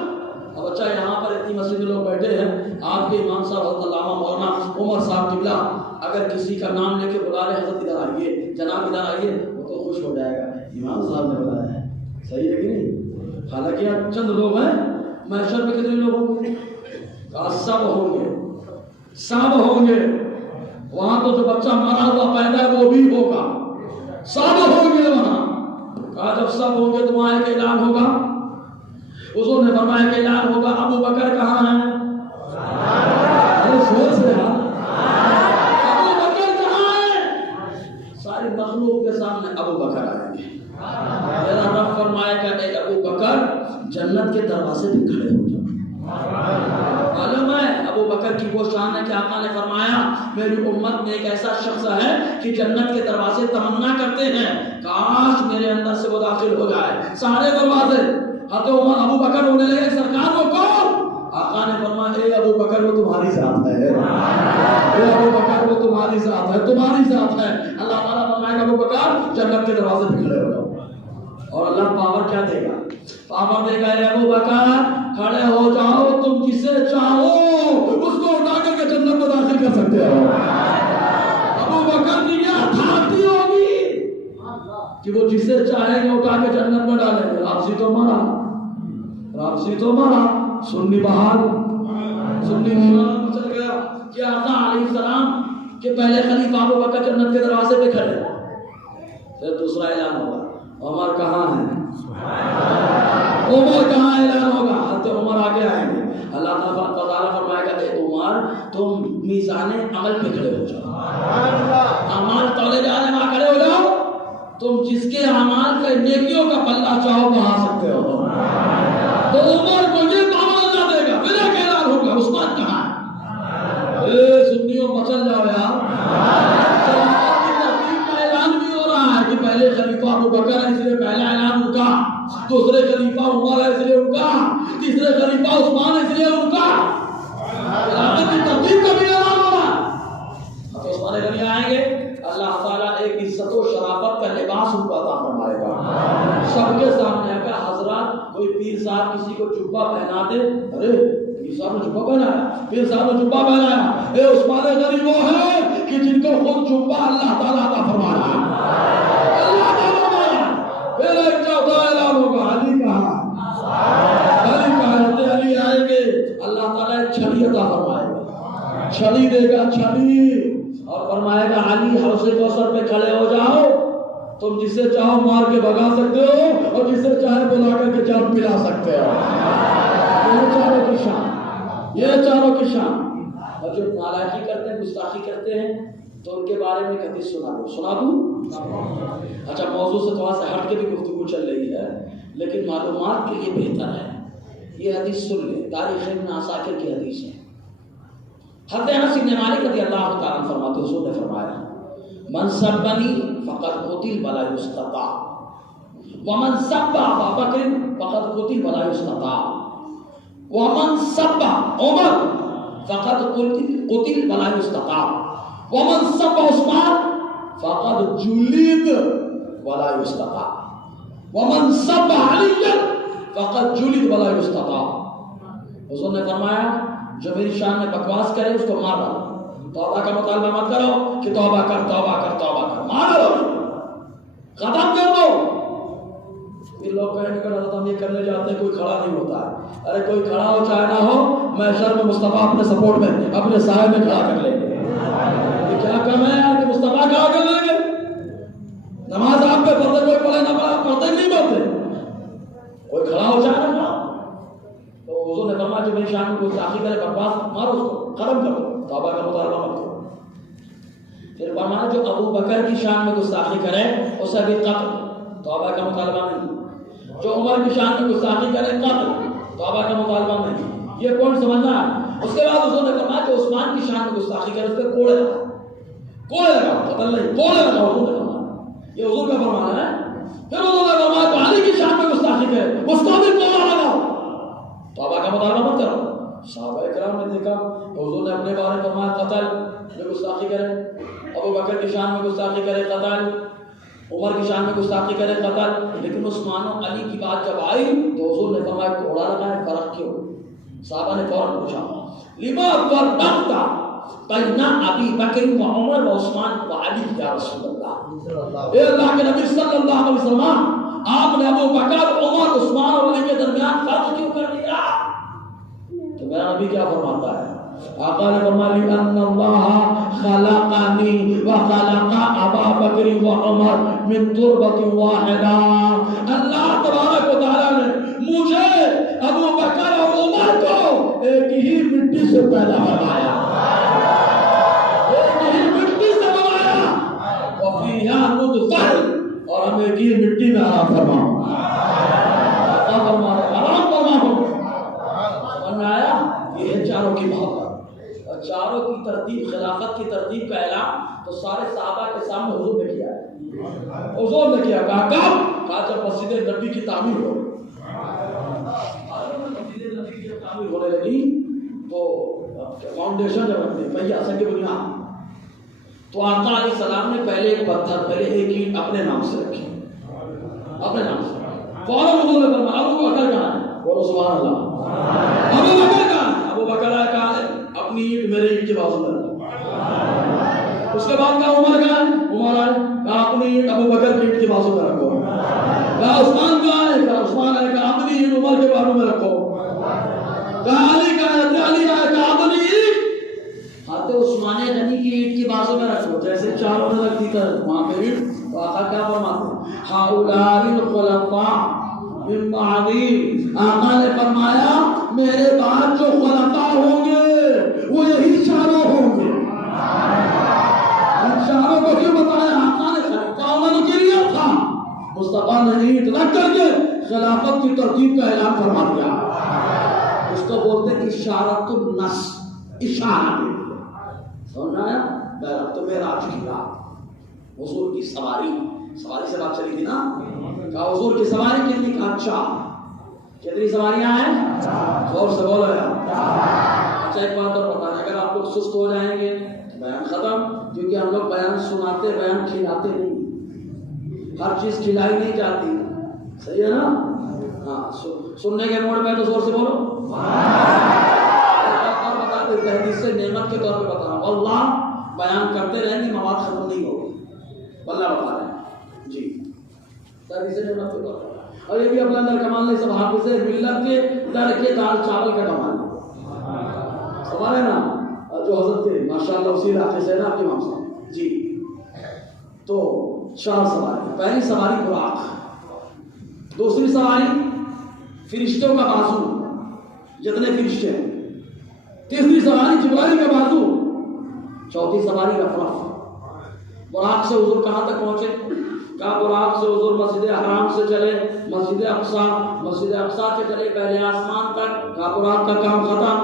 اب اچھا یہاں پر اتنی مسجد میں لوگ بیٹھے ہیں, آپ کے امام صاحب حضرت علامہ مولانا عمر صاحب قبلہ اگر کسی کا نام لے کے بلا رہے حضرت ادھر آئیے, جناب ادھر آئیے, وہ تو خوش ہو جائے گا, امام صاحب نے بلایا ہے. صحیح ہے کہ نہیں؟ حالانکہ آپ چند لوگ ہیں, محشر میں کتنے لوگ ہوں گے؟ کہا سب ہوں گے, سب ہوں گے. وہاں تو جو بچہ مرا ہوا پیدا ہے وہ بھی ہوگا, سب ہوں گے وہاں. کہا جب سب ہوں گے تو وہاں ایک اعلان ہوگا. حضور نے فرمایا کہ اعلان ہوگا ابو بکر کہاں ہے؟ ارے شور سے ابو بکر کہاں ہے؟ ساری مخلوق کے سامنے ابو بکر آئیں گے. میرا رب فرمائے گا اے ابو بکر جنت کے دروازے پہ کھڑے ہو جاؤ. معلوم ہے ابو بکر کی وہ شان ہے کہ آقا نے فرمایا میری امت میں ایک ایسا شخص ہے کہ جنت کے دروازے تمنا کرتے ہیں کاش میرے اندر سے وہ داخل ہو جائے. سارے دروازے عمر ابو بکر ہونے لگے, سرکار وہ کون؟ آقا نے فرمایا اے ابو بکر وہ تمہاری ذات ہے, اے ابو بکر وہ تمہاری ذات ہے, تمہاری ذات ہے. اللہ تعالیٰ فرمائے گا ابو بکر جنت کے دروازے پہ کھڑے ہو جاؤ. اور اللہ پاور کیا دے گا؟ پاور دے گا اے ابو بکر کھڑے ہو جاؤ, تم جسے چاہو اس کو اٹھا کر کے جنت میں داخل کر سکتے ہو. ابو بکر کی یہ اتھارٹی ہوگی کہ وہ جسے چاہیں گے اٹھا کے جنت میں ڈالیں گے. رابسی تو مرا, رابسی تو مرا, سنی بہار, سنی دیوان چل گیا. کہ آقا علیہ السلام کے پہلے خلیفہ ابو بکر جنت کے دروازے پہ کھڑے. پھر دوسرا اعلان ہوگا عمر کہاں ہے؟ عمر کہاں اعلان ہوگا؟ حضرت عمر آگے آئیں گے. اللہ تعالیٰ فرمائے گا اے عمر تم میزان عمل پہ کھڑے ہو جاؤ, اعمال تولے جانے میں کھڑے ہو جاؤ. تم جس کے اعمال کا نیکیوں کا پلہ چاہو بڑھا سکتے ہو. تو عمر مجھے پاور نہ دے گا, پھر ایک اعلان ہوگا عثمان کہاں ہے؟ اے سنیوں مچل جاؤ یار. کہ پہلے خلیفہ ابو بکر ہے اس لیے پہلا اعلان ان کا, دوسرے خلیفہ عمر ہے اس لیے ان کا, تیسرے خلیفہ عثمان ہے اس لیے ان کا. خلافت کی ترتیب کا بھی اعلان ہوگا. تو عثمان غنی آئیں گے, اللہ تعالیٰ ایک عزت و شرافت کا لباس ان کو عطا فرمائے گا. سب کے سامنے آ کر حضرات کوئی پیر صاحب کسی کو جبہ پہنا دے, ارے پیر صاحب نے جبہ پہنایا, پیر صاحب نے جبہ پہنایا. اے عثمان غنی وہ ہے کہ جن کو خود جبہ اللہ تعالیٰ عطا فرمایا. پھر ایک چوتھا اعلان ہوگا علی کہاں, علی کہاں. علی آئیں گے, اللہ تعالیٰ ایک چھڑی عطا فرمائے گا, چھڑی دے گا, چھڑی, اور فرمائے گا علی حوض کوثر پہ کھڑے ہو جاؤ, تم جسے چاہو مار کے بھگا سکتے ہو اور جسے چاہے بلا کر کے جام پلا سکتے ہو. یہ چاروں کی شان, یہ چاروں کی شان. اور جو نالائکی کرتے ہیں, گستاخی کرتے ہیں, تو ان کے بارے میں ایک حدیث سنا دوں. اچھا موضوع سے تھوڑا سا ہٹ کے بھی گفتگو چل رہی ہے لیکن معلومات کے لیے بہتر ہے. یہ حدیث سن لیں, تاریخ ابن عساکر کی حدیث ہے. حضرت انس بن مالک رضی اللہ تعالیٰ عنہ فرماتے ہیں, حضور نے فرمایا من سبنی فقد قتل ولا یستطاع ومن سب ابا بکر فقد قتل ولا یستطاع ومن سب عمر فقد قتل ولا یستطاع ومن سب عثمان فقد جلد ولا یستطاع ومن سب علی فقد جلد ولا یستطاع. حضور نے فرمایا جو میری شان میں بکواس کرے اس کو مار ڈالو. توبہ کا مطالبہ مت کرو کہ توبہ کر توبہ کر توبہ کر, مار ڈالو, ختم کر دو. یہ لوگ کہیں گے حضرت ہم یہ کرنے جاتے ہیں, کوئی کھڑا نہیں ہوتا ہے. ارے کوئی کھڑا ہو چاہے نہ ہو, محشر میں مصطفیٰ اپنے سپورٹ میں اپنے سائے میں کھڑا کر لیں گے. یہ کیا کم ہے یار کہ مصطفیٰ کھڑا کر لیں گے. نماز آپ پہ پڑھتے کوئی پڑھے نہ پڑھا, پڑھتے نہیں پڑھتے, کوئی کھڑا ہو چاہے نہ کھڑا. تو حضور نے فرمایا جو میری شان میں کوئی گستاخی کرے بکواس مارو, اس کو ختم کر دو, توبہ کا مطالبہ مت کرو. پھر فرمایا جو ابو بکر کی شان میں گستاخی کرے اسے بھی قتل, توبہ کا مطالبہ نہیں. جو عمر کی شان میں گستاخی کرے قتل, توبہ کا مطالبہ نہیں. یہ کون سمجھنا ہے؟ اس کے بعد حضور نے فرمایا کہ عثمان کی شان میں گستاخی کرے اس پہ کوڑے لگا قتل نہیں، کوڑے لگا حضور نے فرمایا، یہ حضور کا فرمان ہے۔ پھر حضور نے فرمایا کہ علی کی شان میں گستاخی کرے اس کو بھی کوڑا لگاؤ، صحابہ کا مطالبہ مت کرو۔ صحابہ اکرام نے دیکھا حضور نے اپنے بارے میں فرمایا قتل میں گستاخی کرے، ابو بکر کی شان میں گستاخی کرے قتل، عمر کی شان میں گستاخی کرے قتل، لیکن عثمان و علی کی بات جب آئی تو حضور نے فرمایا کوڑا لگائے، فرق کیوں؟ صحابہ نے فوراً پوچھا لما فرقت بین ابی بکر و عمر و عثمان و علی یا رسول اللہ، اے اللہ کے نبی صلی اللہ علیہ وسلم آپ نے ابو بکر، عمر، عثمان اور علی کے درمیان فرق کیوں کر دیا؟ تو میرا نبی کیا فرماتا ہے؟ آقا نے فرمایا لِأَنَّ اللَّهَ خَلَقَنِي وَخَلَقَ أَبَا بَكْرٍ وَعُمَرَ مِن تُرْبَةٍ وَاحِدَةٍ، اللہ تبارک و تعالیٰ نے مجھے، ابو بکر اور عمر کو ایک ہی مٹی سے پیدا فرمایا، ایک ہی مٹی سے بنایا، وَفِيهَا نُطْفَةٌ، اور ہم ایک ہی مٹی میں آرام فرماؤں، آرام فرماؤں۔ سمجھ میں آیا؟ یہ ہے چاروں کی محبت، اور چاروں کی ترتیب، خلافت کی ترتیب کا اعلان تو سارے صحابہ کے سامنے حضور نے کیا ہے۔ حضور نے کیا، کہا کب؟ کہا جب مسجد نبی کی تعمیر ہو، مسجد نبی کی تعمیر ہونے لگی تو فاؤنڈیشن جب رکھتے پہیا سنگ بنیاد، تو آقا علیہ السلام نے پہلے ایک پتھر، پہلے ایک اینٹ اپنے نام سے رکھی، اپنے نام سے۔ فوراً حضور نے فرمایا ابو بکر کہاں ہے؟ بولو سبحان اللہ۔ ابو بکر کہاں ہے؟ ابو بکر کہاں ہے؟ اپنی اینٹ میرے اینٹ کے بازو میں رکھو۔ اس کے بعد کہا عمر کہاں ہے؟ عمر آئے، کہا اپنی اینٹ ابو بکر کی اینٹ کے بازو میں رکھو۔ کہا عثمان کہاں ہے؟ کہا عثمان آئے، کہا اپنی اینٹ عمر کے بازو میں رکھو۔ کہا علی کہاں ہے؟ علی آئے، کہا اپنی اینٹ ہاتھ عثمان غنی کی اینٹ کی بازو میں رکھو، جیسے چاروں نے رکھتی تھا وہاں پہ اینٹ۔ تو آقا کیا فرماتے ہیں؟ ہؤلاء الخلفاء من بعدی، آقا نے فرمایا میرے بعد جو خلفاء ہوں گے وہ یہی چاروں ہوں گے۔ ان چاروں کو کیوں بتایا؟ آقا نے خلفاء نے کیا تھا، مصطفیٰ نے اینٹ رکھ کر کے خلافت کی ترتیب کا اعلان فرما دیا۔ اس کو بولتے ہیں اشارۃ النص، اشارہ۔ سمجھنا ہے؟ بیرت تو معراج کی رات، حضور کی سواری سے بات چلی تھی نا، کہا حضور کی سواری کتنی؟ کہا 4۔ کتنی سواریاں ہیں؟ زور سے بولو یار۔ اچھا ایک بات اور بتانا، اگر آپ لوگ سست ہو جائیں گے بیان ختم، کیونکہ ہم لوگ بیان سناتے، بیان کھلاتے نہیں، ہر چیز کھلائی نہیں جاتی، صحیح ہے نا؟ ہاں، سننے کے موڑ پہ تو زور سے بولو۔ تحدیث سے نعمت کے طور پہ بتا رہا ہوں، اللہ بیان کرتے رہیں گے، مواد ختم نہیں ہوگی، اللہ بتا رہے ہیں جی، تحدیث سے نعمت کے طور پہ۔ اور یہ بھی اپنا در کمال نہیں، سب حافظ ملت کے در کے دال چاول کا کمال ہے، سوال ہے نا، جو حضرت کے ماشاءاللہ اسی علاقے سے ہے نا آپ کے امام صاحب جی۔ تو 4 سواری، پہلی سواری براق، دوسری سواری فرشتوں کا بازو، جتنے فرشتے ہیں، تیسری سواری جبرائیل کا بازو، چوتھی سواری رفرف۔ براق سے حضور کہاں تک پہنچے؟ کہا براق سے حضور مسجد حرام سے چلے مسجد اقصی، مسجد اقصی سے چلے پہلے آسمان تک، کہا براق کا کام ختم۔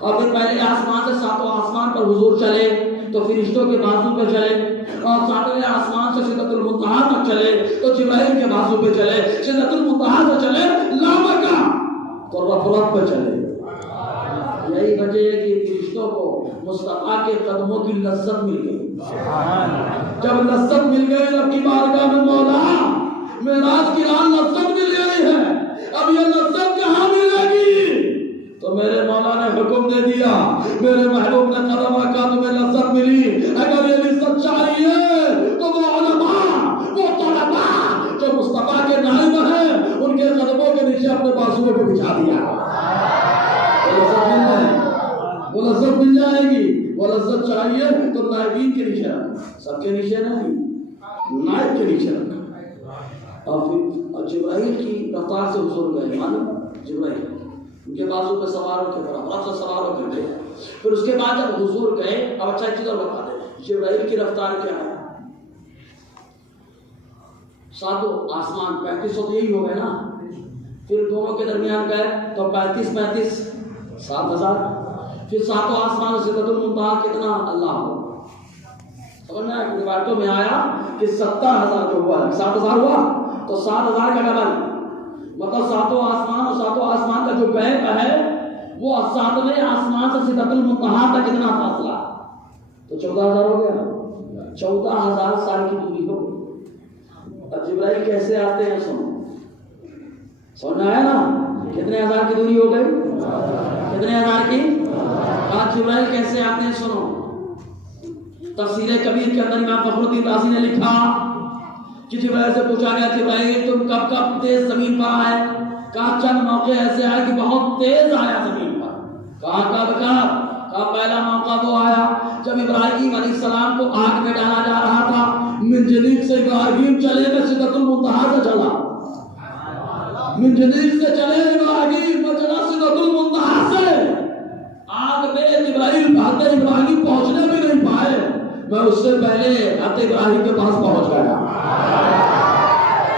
اور پھر پہلے آسمان سے 7واں آسمان پر حضور چلے تو فرشتوں کے بازو پہ چلے، اور 7ویں آسمان سے سدرۃ المنتہا تک چلے تو جبرائیل کے بازو پہ چلے، سدرۃ المنتہا سے چلے لامکہ تو رفرف پہ چلے۔ یہی وجہ ہے کہ فرشتوں کو مصطفیٰ کے قدموں کی لذت مل گئی۔ جب لذت مل گئی رب کی بارگاہ میں، مولا معراج کی رات لذت مل گئی ہے، اب یہ لذت کہاں ملے گی؟ تو میرے مولا نے حکم دے دیا، میرے محبوب نے قدم رکھا، تمہیں لذت ملی۔ اگر یہ لذت چاہیے تو وہ علماء، وہ طلباء جو مصطفیٰ کے نائب ہیں، ان کے قدموں کے نیچے اپنے بازوؤں کو بچھا دیا۔ وہ لذت مل جائے گی، وہ لذت چاہیے تو نائبین کے نیچے رکھا، سب کے نیچے نہیں، نائب کے نیچے رکھا۔ اور پھر جبرائیل کی رفتار سے حضور گئے، معلوم جبرائیل ان کے بازو پہ سوار ہو کے برابر سے سوار ہو کے گئے۔ پھر اس کے بعد جب حضور گئے، اب اچھا چیز اور بتا دیں، جبرائیل کی رفتار کیا ہے؟ 7 آسمان 3500 تو یہی ہو گئے نا، پھر دونوں کے درمیان گئے تو 35 7,000. پھر ساتوں آسمان سدرۃ المنتہا کتنا؟ اللہ ہو. سمجھنا ہے روایتوں میں آیا کہ 70,000 جو ہوا 7,000 ہوا تو 7,000 کا ڈبل، مطلب ساتوں آسمان اور ساتوں آسمان کا جو گیپ ہے وہ 7ویں آسمان سے سدرۃ المنتہا تک کتنا فاصلہ؟ تو 14,000 ہو گیا. 14,000 سال کی دوری ہو گئی. اب جبرائیل کیسے آتے ہیں؟ سننا ہے نا کتنے ہزار کی دوری ہو گئی؟ کتنے ہزار کی؟ آج جبرائیل کیسے آتے ہیں؟ سنو. تفسیر کبیر کے اندر امام فخر الدین رازی نے لکھا کہ جبرائیل سے پوچھا گیا جبرائیل تم کب تیز زمین پر آئے؟ کہا چند موقع ایسے آئے کہ بہت تیز آیا زمین پر. کہا کہا پہلا موقع وہ آیا جب ابراہیم علیہ السلام کو آگ میں ڈالا جا رہا تھا. من جدید سے ابراہیم چلے میں سدرۃ المنتہا سے چلا. من جدید سے چلے ابراہیم میں چلا سدرۃ المنتہا سے. آگ میں جبرائیل حضرت ابراہیم پہنچنے بھی نہیں پائے، میں اس سے پہلے حضرت ابراہیم کے پاس پہنچ گیا.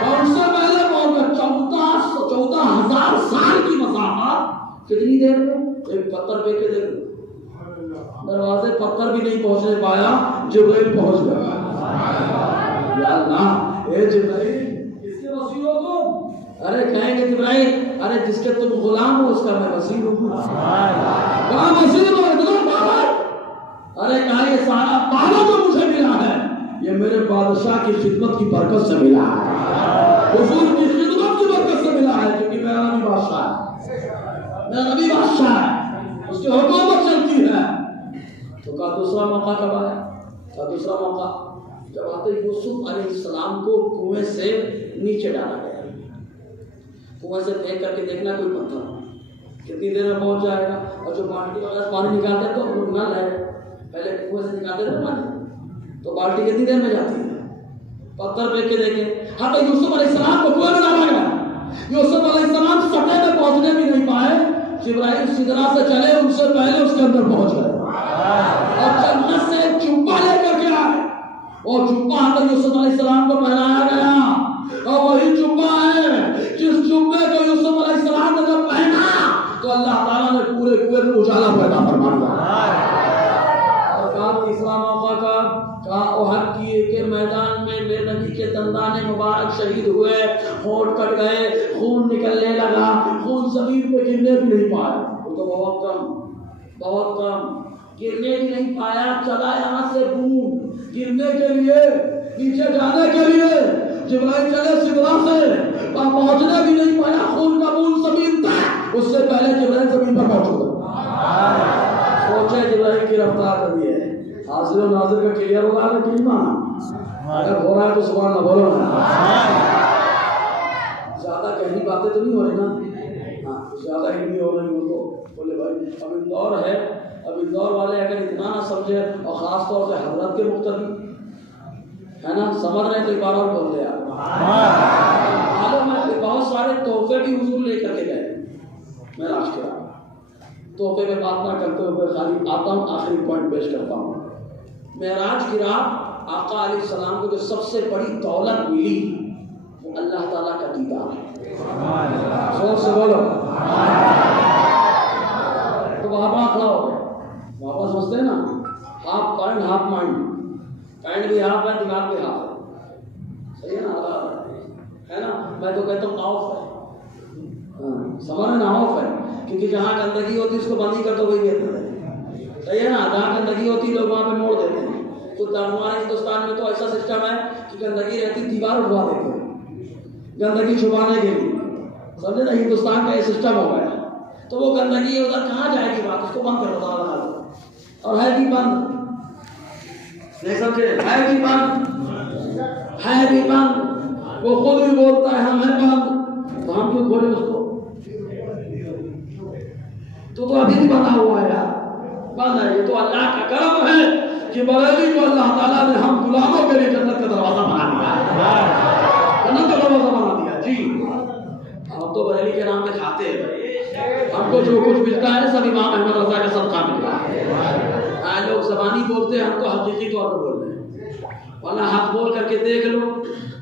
اور اس سے پہلے پہنچ گیا. 14,000 سال کی مسافت کتنی دیر میں؟ ایک پتھر پہ کے دیر دروازے پتھر بھی نہیں پہنچنے پایا، جبرائیل پہنچ گیا. یا اللہ اے جبرائیل کس کے وسیع ہو تم؟ ارے کہیں گے جبرائیل ارے جس کے تم غلام ہو اس کا میں وسیع ہوں. کہاں وسیع ہو؟ اتنا پاور. ارے کہا یہ سارا پاور جو مجھے ملا ہے یہ میرے بادشاہ کی خدمت کی برکت سے ملا ہے، حضور کی خدمت کی برکت سے ملا ہے، کیونکہ میرا نبی بادشاہ ہے، میرا نبی بادشاہ ہے، اس کی حکومت چلتی ہے. تو کہا دوسرا موقع کب آیا؟ کہا دوسرا موقع جب آتے یوسف علیہ السلام کو کنویں سے نیچے ڈالا گیا. کنویں سے پھینک کر کے دیکھنا کوئی پتھر کتنی دیر میں پہنچ جائے گا. اور جو بالٹی وغیرہ پانی نکالتے ہیں تو نل ہے پہلے کنویں سے نکالتے تھے پانی، تو بالٹی کتنی دیر میں جاتی ہے؟ پتھر پھینک کے دیکھیں. ہاں تو یوسف علیہ السلام کو کنویں میں ڈالا گیا. یوسف علیہ السلام سطح پہ پہنچنے بھی نہیں پائے، جبرائیل سدرہ سے چلے ان سے پہلے اس کے اندر پہنچ گئے اور جنت سے ایک جبہ لے کر کے آئے. اور جبہ حضرت یوسف علیہ السلام کو پہنایا گیا اور وہی جبہ ہے جس جبے کو یوسف علیہ السلام نے جب پہنا تو اللہ تعالیٰ نے پورے کنویں میں اجالا پیدا فرما دیا. اور کہا تیسرا موقع کا کہا احد کے میدان میں بے نبی کے دندان مبارک شہید ہوئے، ہونٹ کٹ گئے، خون نکلنے لگا، خون زمین پہ گرنے بھی نہیں پائے. وہ تو بہت کم گرنے بھی نہیں پایا. چلا یہاں سے خون گرنے کے لیے، نیچے جانے کے لیے جبرائیل چلے سدرہ سے اور پہنچنے بھی نہیں پایا. خون کا بوند زمین تک، اس سے پہلے جبرائیل زمین پر پہنچ گیا. سوچے جبرائیل کی رفتار کبھی ہے. حاضر و ناظر کا کلیئر ہو رہا ہے کہ نہیں مانا؟ اگر ہو رہا ہے تو سبحان اللہ بولو نا. زیادہ گہری باتیں تو نہیں ہو رہی نا؟ ہاں زیادہ علمی ہو رہی ہو تو بولے بھائی اب اندور ہے، اب اندور والے اگر اتنا نہ سمجھے اور خاص طور سے حضرت کے مقتدی ہے نا سمجھ رہے تو ایک بار اور بول دے آپ. معلوم ہے کہ بہت سارے تحفے بھی حضور لے کر کے گئے. میں راج کے تحفے میں بات نہ کرتے ہوئے خالی آتا ہوں، آخری پوائنٹ پیش کرتا ہوں. معراج کی رات آقا علیہ السلام کو جو سب سے بڑی دولت ملی وہ اللہ تعالیٰ کا دیدار ہے. زور سے بولو. تو وہاں کھڑا ہو گئے. وہاں سمجھتے ہیں نا half point half mind, paint بھی ہاف ہے دماغ بھی ہاف ہے. صحیح ہے نا؟ ہے نا؟ میں تو کہتا ہوں آف ہے. سمجھ رہے نا؟ آف ہے کیونکہ جہاں گندگی ہوتی ہے اس کو بند ہی کر دو وہی بہتر ہے. صحیح ہے نا؟ جہاں گندگی ہوتی ہے لوگ وہاں پہ موڑ دیتے ہیں. خود ہمارے ہندوستان میں تو ایسا سسٹم ہے کہ گندگی رہتی دیوار اٹھوا دیتے ہیں گندگی چھپانے کے لیے. سمجھے نا؟ ہندوستان کا یہ سسٹم ہو گیا. تو وہ گندگی ادھر کہاں جائے گی بات؟ اس کو بند کر دو لگا دو. اور ہے بھی بند نہیں سمجھے؟ ہے بھی بند، ہے بھی بند. وہ خود بھی بولتا ہے ہم ہیں بند، تو ہم کیوں کھولے اس کو؟ تو ابھی بھی بنا ہوا ہے یار. بند ہے. یہ تو اللہ کا کرم ہے کہ بریلی کو اللہ تعالیٰ نے ہم غلاموں کے لیے جنت کا دروازہ بنا دیا. جنت کا دروازہ بنا دیا. جی ہم تو بریلی کے نام پہ کھاتے ہیں. ہم کو جو کچھ ملتا ہے سب امام احمد رضا کا صدقہ ملتا ہے. لوگ زبانی بولتے ہیں، ہم تو حقیقی طور پر بول رہے ہیں. ورنہ حق بول کر کے دیکھ لو،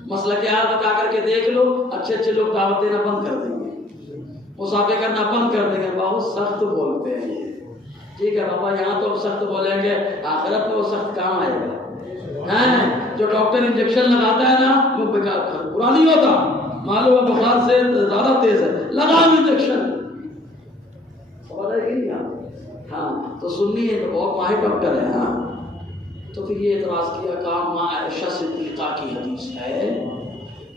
مسئلہ کیا بتا کر کے دیکھ لو، اچھے اچھے لوگ دعوت دینا بند کر دیں گے. مسافے کرنا بند کر دیں گے، بہت سخت بولتے ہیں یہ، ٹھیک ہے بابا یہاں تو سخت بولیں گے، آخرت میں وہ سخت کام آئے گا۔ جو ڈاکٹر انجیکشن لگاتا ہے نا وہ برا نہیں ہوتا، معلوم ہے بخار سے زیادہ تیز ہے، لگاؤ انجیکشن، سمجھ آئے گی آپ؟ ہاں تو سنیے تو بہت ماہر ڈاکٹر ہے۔ ہاں تو پھر یہ اعتراض کیا کہ ماں عائشہ صدیقہ کی حدیث ہے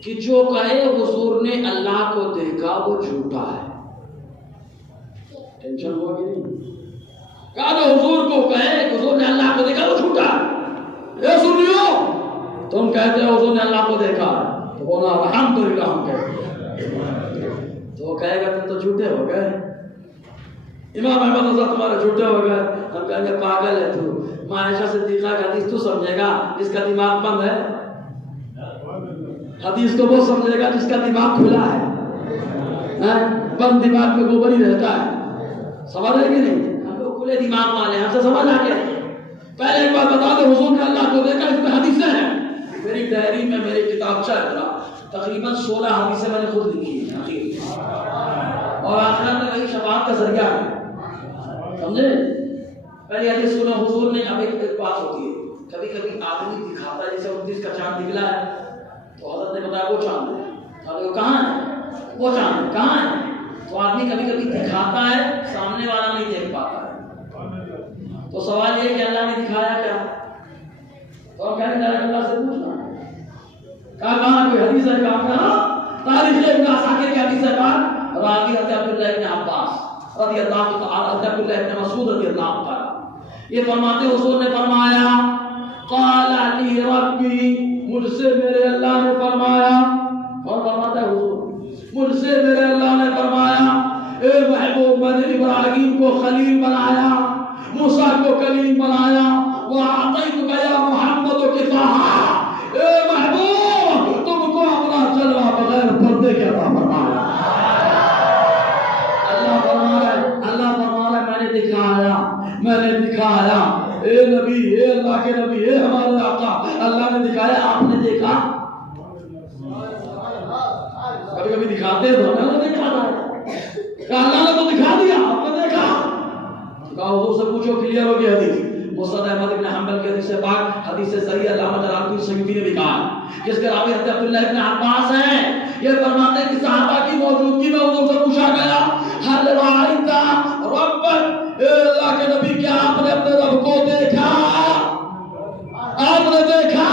کہ جو کہے حضور نے اللہ کو دیکھا وہ جھوٹا ہے۔ ٹینشن ہوا کہ نہیں؟ کہا جو حضور کو کہے حضور نے اللہ کو دیکھا وہ جھوٹا ہے۔ یہ سنیو تم کہتے ہو حضور نے اللہ کو دیکھا تو بولا الحمدللہ ہم کہتے تو وہ کہے گا تم تو جھوٹے ہو گئے، امام احمد رضا تمہارے جھوٹے ہو گئے۔ ہم کہیں گے پاگل ہے تو، ماں عائشہ صدیقہ کا حدیث تو سمجھے گا جس کا دماغ بند ہے، حدیث کو وہ سمجھے گا جس کا دماغ کھلا ہے، بند دماغ میں گوبر ہی رہتا ہے، سمجھ رہے کہ نہیں؟ ہم لوگ کھلے دماغ والے ہم سے سمجھ آ گیا۔ پہلے ایک بات بتا دو، حضور نے اللہ کو دیکھا، اس میں حدیثیں ہیں، میری ڈائری میں میری کتابچہ ہے، تقریباً 16 حدیثیں میں نے خود لکھی ہیں، اور آخرت میں وہی شفاعت کا ذریعہ ہے، سمجھے؟ پہلی حدیث سنو، حضور نے، اب ایک بات ہوتی ہے کبھی کبھی آدمی دکھاتا ہے، جیسے 29 کا چاند نکلا ہے تو حضرت نے بتایا وہ چاند ہے، وہ کہاں ہے؟ وہ چاند کہاں ہے؟ تو آدمی کبھی کبھی دکھاتا ہے، سامنے والا نہیں دیکھ پاتا ہے، تو سوال یہ کہ اللہ نے دکھایا کیا؟ تو ہم کہنے جائے اللہ سے پوچھنا، کہاں کوئی حدیث ہے؟ کہاں تاریخ ابن عساکر کی حدیث ہے، کہاں راوی حضرت عبداللہ ابن عباس رضی اللہ تعالی، حضرت عبداللہ ابن مسعود رضی اللہ تعالی، یہ فرماتے حضور نے فرمایا قال لی ربی، مجھ سے میرے اللہ نے فرمایا، اور فرماتا ہے حضور مجھ سے میرے اللہ نے فرمایا اے محبوب میں نے ابراہیم کو خلیل بنایا، موسیٰ کو کلیم بنایا، وَأَعْطَيْتُكَ يَا مُحَمَّدُ كِفَاحًا، اے محبوب تم کو اپنا جلوہ بغیر پردے کے عطا فرمایا۔ اللہ فرما رہا ہے میں نے دکھایا، میں نے دکھایا، اے نبی، اے اللہ کے نبی، اے ہمارے آقا، اللہ نے دکھایا، آپ نے دیکھا؟ کبھی کبھی دکھاتے ہیں تو اللہ نے دیکھا ہے، کہ اللہ نے تو دکھا دیا، آپ نے دیکھا؟ کہا حضور سے پوچھو، کلیئر ہو گئی حدیث، مسند احمد ابن حنبل کی حدیث پاک، حدیث صحیح علامہ جلالالدین سیوطی نے بھی کہا، جس کے راوی حضرت عبداللہ ابن عباس ہیں، یہ فرماتے ہیں کہ صحابہ کی موجودگی میں حضور سے پوچھا گیا حل رأیت ربک، اے اللہ کے نبی کیا آپ نے اپنے رب کو دیکھا؟ آپ نے دیکھا؟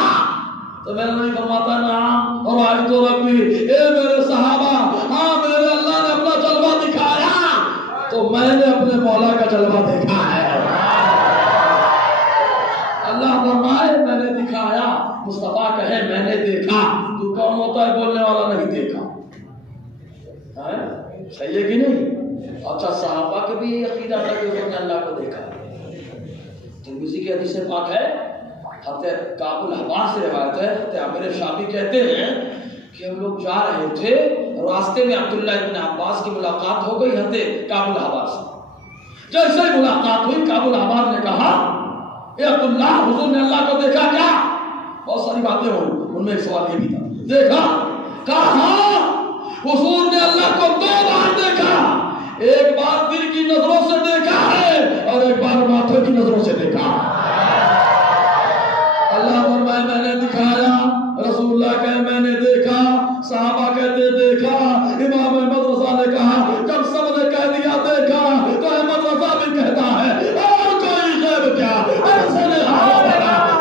تو میرے نبی فرماتا ہے نعم رأیت ربی، اے میرے صحابہ، ہاں میرے اللہ نے اپنا جلوہ دکھایا تو میں نے اپنے مولا کا جلوہ دیکھا ہے۔ اللہ فرمائے میں نے دکھایا، مصطفیٰ کہے میں نے دیکھا، تو کون ہوتا ہے بولنے والا نہیں دیکھا؟ صحیح ہے کہ نہیں؟ اچھا صحابہ کے بھی یہ عقیدہ تھا کہ انہوں نے اللہ کو دیکھا۔ ترمذی کی حدیث پاک ہے، حضرت کعب الاحبار سے روایت ہے، حضرت عامر شابی کہتے ہیں کہ ہم لوگ جا رہے تھے، راستے میں عبداللہ ابن عباس کی ملاقات ہو گئی حضرت کعب الاحبار سے۔ جیسے ملاقات ہوئی کعب الاحبار نے کہا اے عبداللہ حضور نے اللہ کو دیکھا کیا؟ بہت ساری باتیں ہوئی، ان میں ایک سوال یہ بھی تھا، دیکھا؟ کہا ہاں حضور نے اللہ کو 2 بار دیکھا، ایک بار دل کی نظروں سے دیکھا ہے اور ایک بار ماتھے کی نظروں سے دیکھا۔ اللہ فرمائے میں نے دکھایا، رسول اللہ کہے میں نے دیکھا، صحابہ کہتے دیکھا، امام احمد رضا نے کہا جب سب نے کہہ دیا دیکھا تو احمد رضا بھی کہتا ہے اور کوئی غیب کیا ایسے نے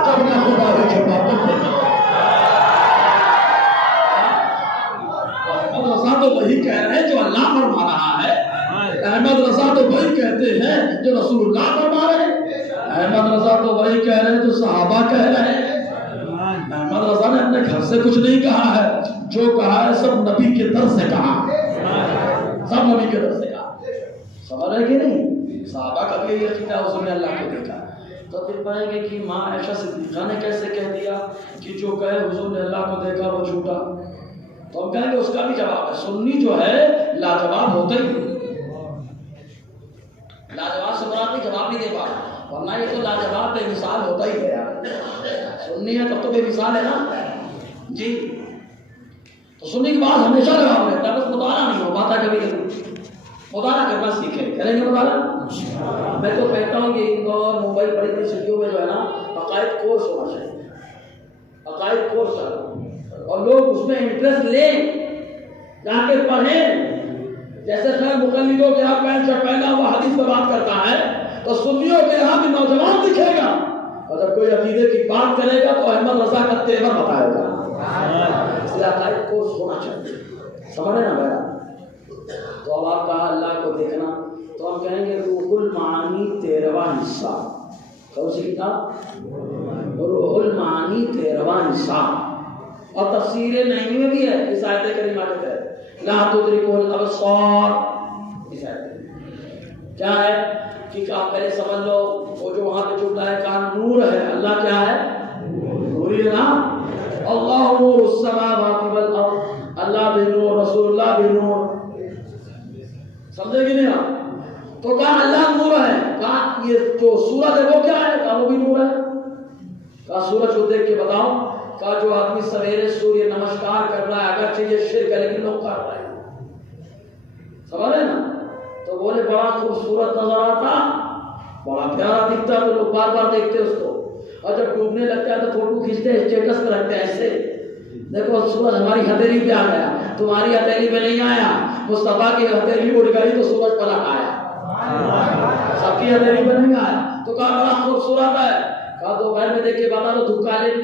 جب میں خدا بھی چھپا احمد رضا تو وہی کہہ رہے ہیں جو اللہ فرما رہا ہے، احمد رضا تو وہی کہتے ہیں جو رسول اللہ فرما رہے ہیں، احمد رضا تو وہی کہہ رہے ہیں جو صحابہ کہہ رہے ہیں۔ احمد رضا نے اپنے گھر سے کچھ نہیں کہا ہے، جو کہا ہے سب نبی کے در سے کہا، سب نبی کے در سے کہا، سمجھ رہے کہ نہیں؟ صحابہ کا بھی یہ عقیدہ حضور نے اللہ کو دیکھا۔ تو پھر پائیں گے کہ ماں عائشہ صدیقہ نے کیسے کہہ دیا کہ جو کہے حضور نے اللہ کو دیکھا وہ جھوٹا؟ تو ہم کہیں گے اس کا بھی جواب ہے، سنی جو ہے لاجواب ہوتا ہی، لاجواب سے مراد نہیں جواب نہیں دے پا، ورنہ یہ تو لاجواب بے مثال ہوتا ہی ہے، سنی ہے تب تو بے مثال ہے نا جی۔ تو سنی کی بات ہمیشہ جواب رہتا ہے، بس مطالعہ نہیں ہو پاتا کبھی کبھی۔ مطالعہ کرنا سیکھیں. کریں گے مطالعہ؟ میں تو کہتا ہوں کہ اندور ممبئی بڑی بڑی سٹیوں میں جو ہے نا عقائد کورس ہونا چاہیے. عقائد کورس اور لوگ اس میں انٹرسٹ لیں، جا کے پڑھیں. جیسے خیر مقلدوں کے یہاں پینٹ شرٹ پہنا ہوا حدیث پہ بات کرتا ہے تو سنیوں کے یہاں بھی نوجوان دکھے گا، اور جب کوئی عقیدے کی بات کرے گا تو احمد رضا کا تیور بتائے گا. اس لیے عقائد کورس ہونا چاہیے. سمجھے نا میرا؟ تو اب آپ کہا اللہ کو دیکھنا، تو ہم کہیں گے روح المعانی 13واں حصہ. کون سی کتاب؟ روح المعانی 13واں حصہ. اور تفسیر نعیمی میں بھی ہے اس آیت کریمہ کے تحت لا تدرکہ الابصار. اس آیت کیا ہے کہ آپ پہلے سمجھ لو وہ جو وہاں پہ چھوٹا ہے کہاں نور ہے. اللہ کیا ہے؟ نوری ہے نا. اللہ نور السماوات والارض. اللہ بھی نور، رسول اللہ بھی نور. سمجھے کہ نہیں آپ؟ تو کہا اللہ نور ہے. کہا یہ جو سورج ہے وہ کیا ہے؟ کہا وہ بھی نور ہے. کہا سورج کو دیکھ کے بتاؤ. کہا جو آدمی سویرے سوریہ نمسکار کر رہا ہے اگرچہ یہ شرک ہے لیکن لوگ کر رہے ہیں. سمجھ رہے نا؟ تو بولے بڑا خوبصورت نظر آتا، بڑا پیارا دکھتا، تو لوگ بار بار دیکھتے اس کو، اور جب ڈوبنے لگتا ہے تو فوٹو کھینچتے اسٹیٹس پہ رکھتے ہیں ایسے. دیکھو سورج ہماری ہتھیلی پہ آ گیا، تمہاری ہتھیلی پہ نہیں آیا. مصطفیٰ کی ہتھیلی اڑ گئی تو سورج پلٹ آیا. سب کی ہتھیلی پہ نہیں آیا. تو کہا بڑا خوبصورت ہے. کہا تو گھر میں دیکھ کے بتا دو دھوپ کالے بھی.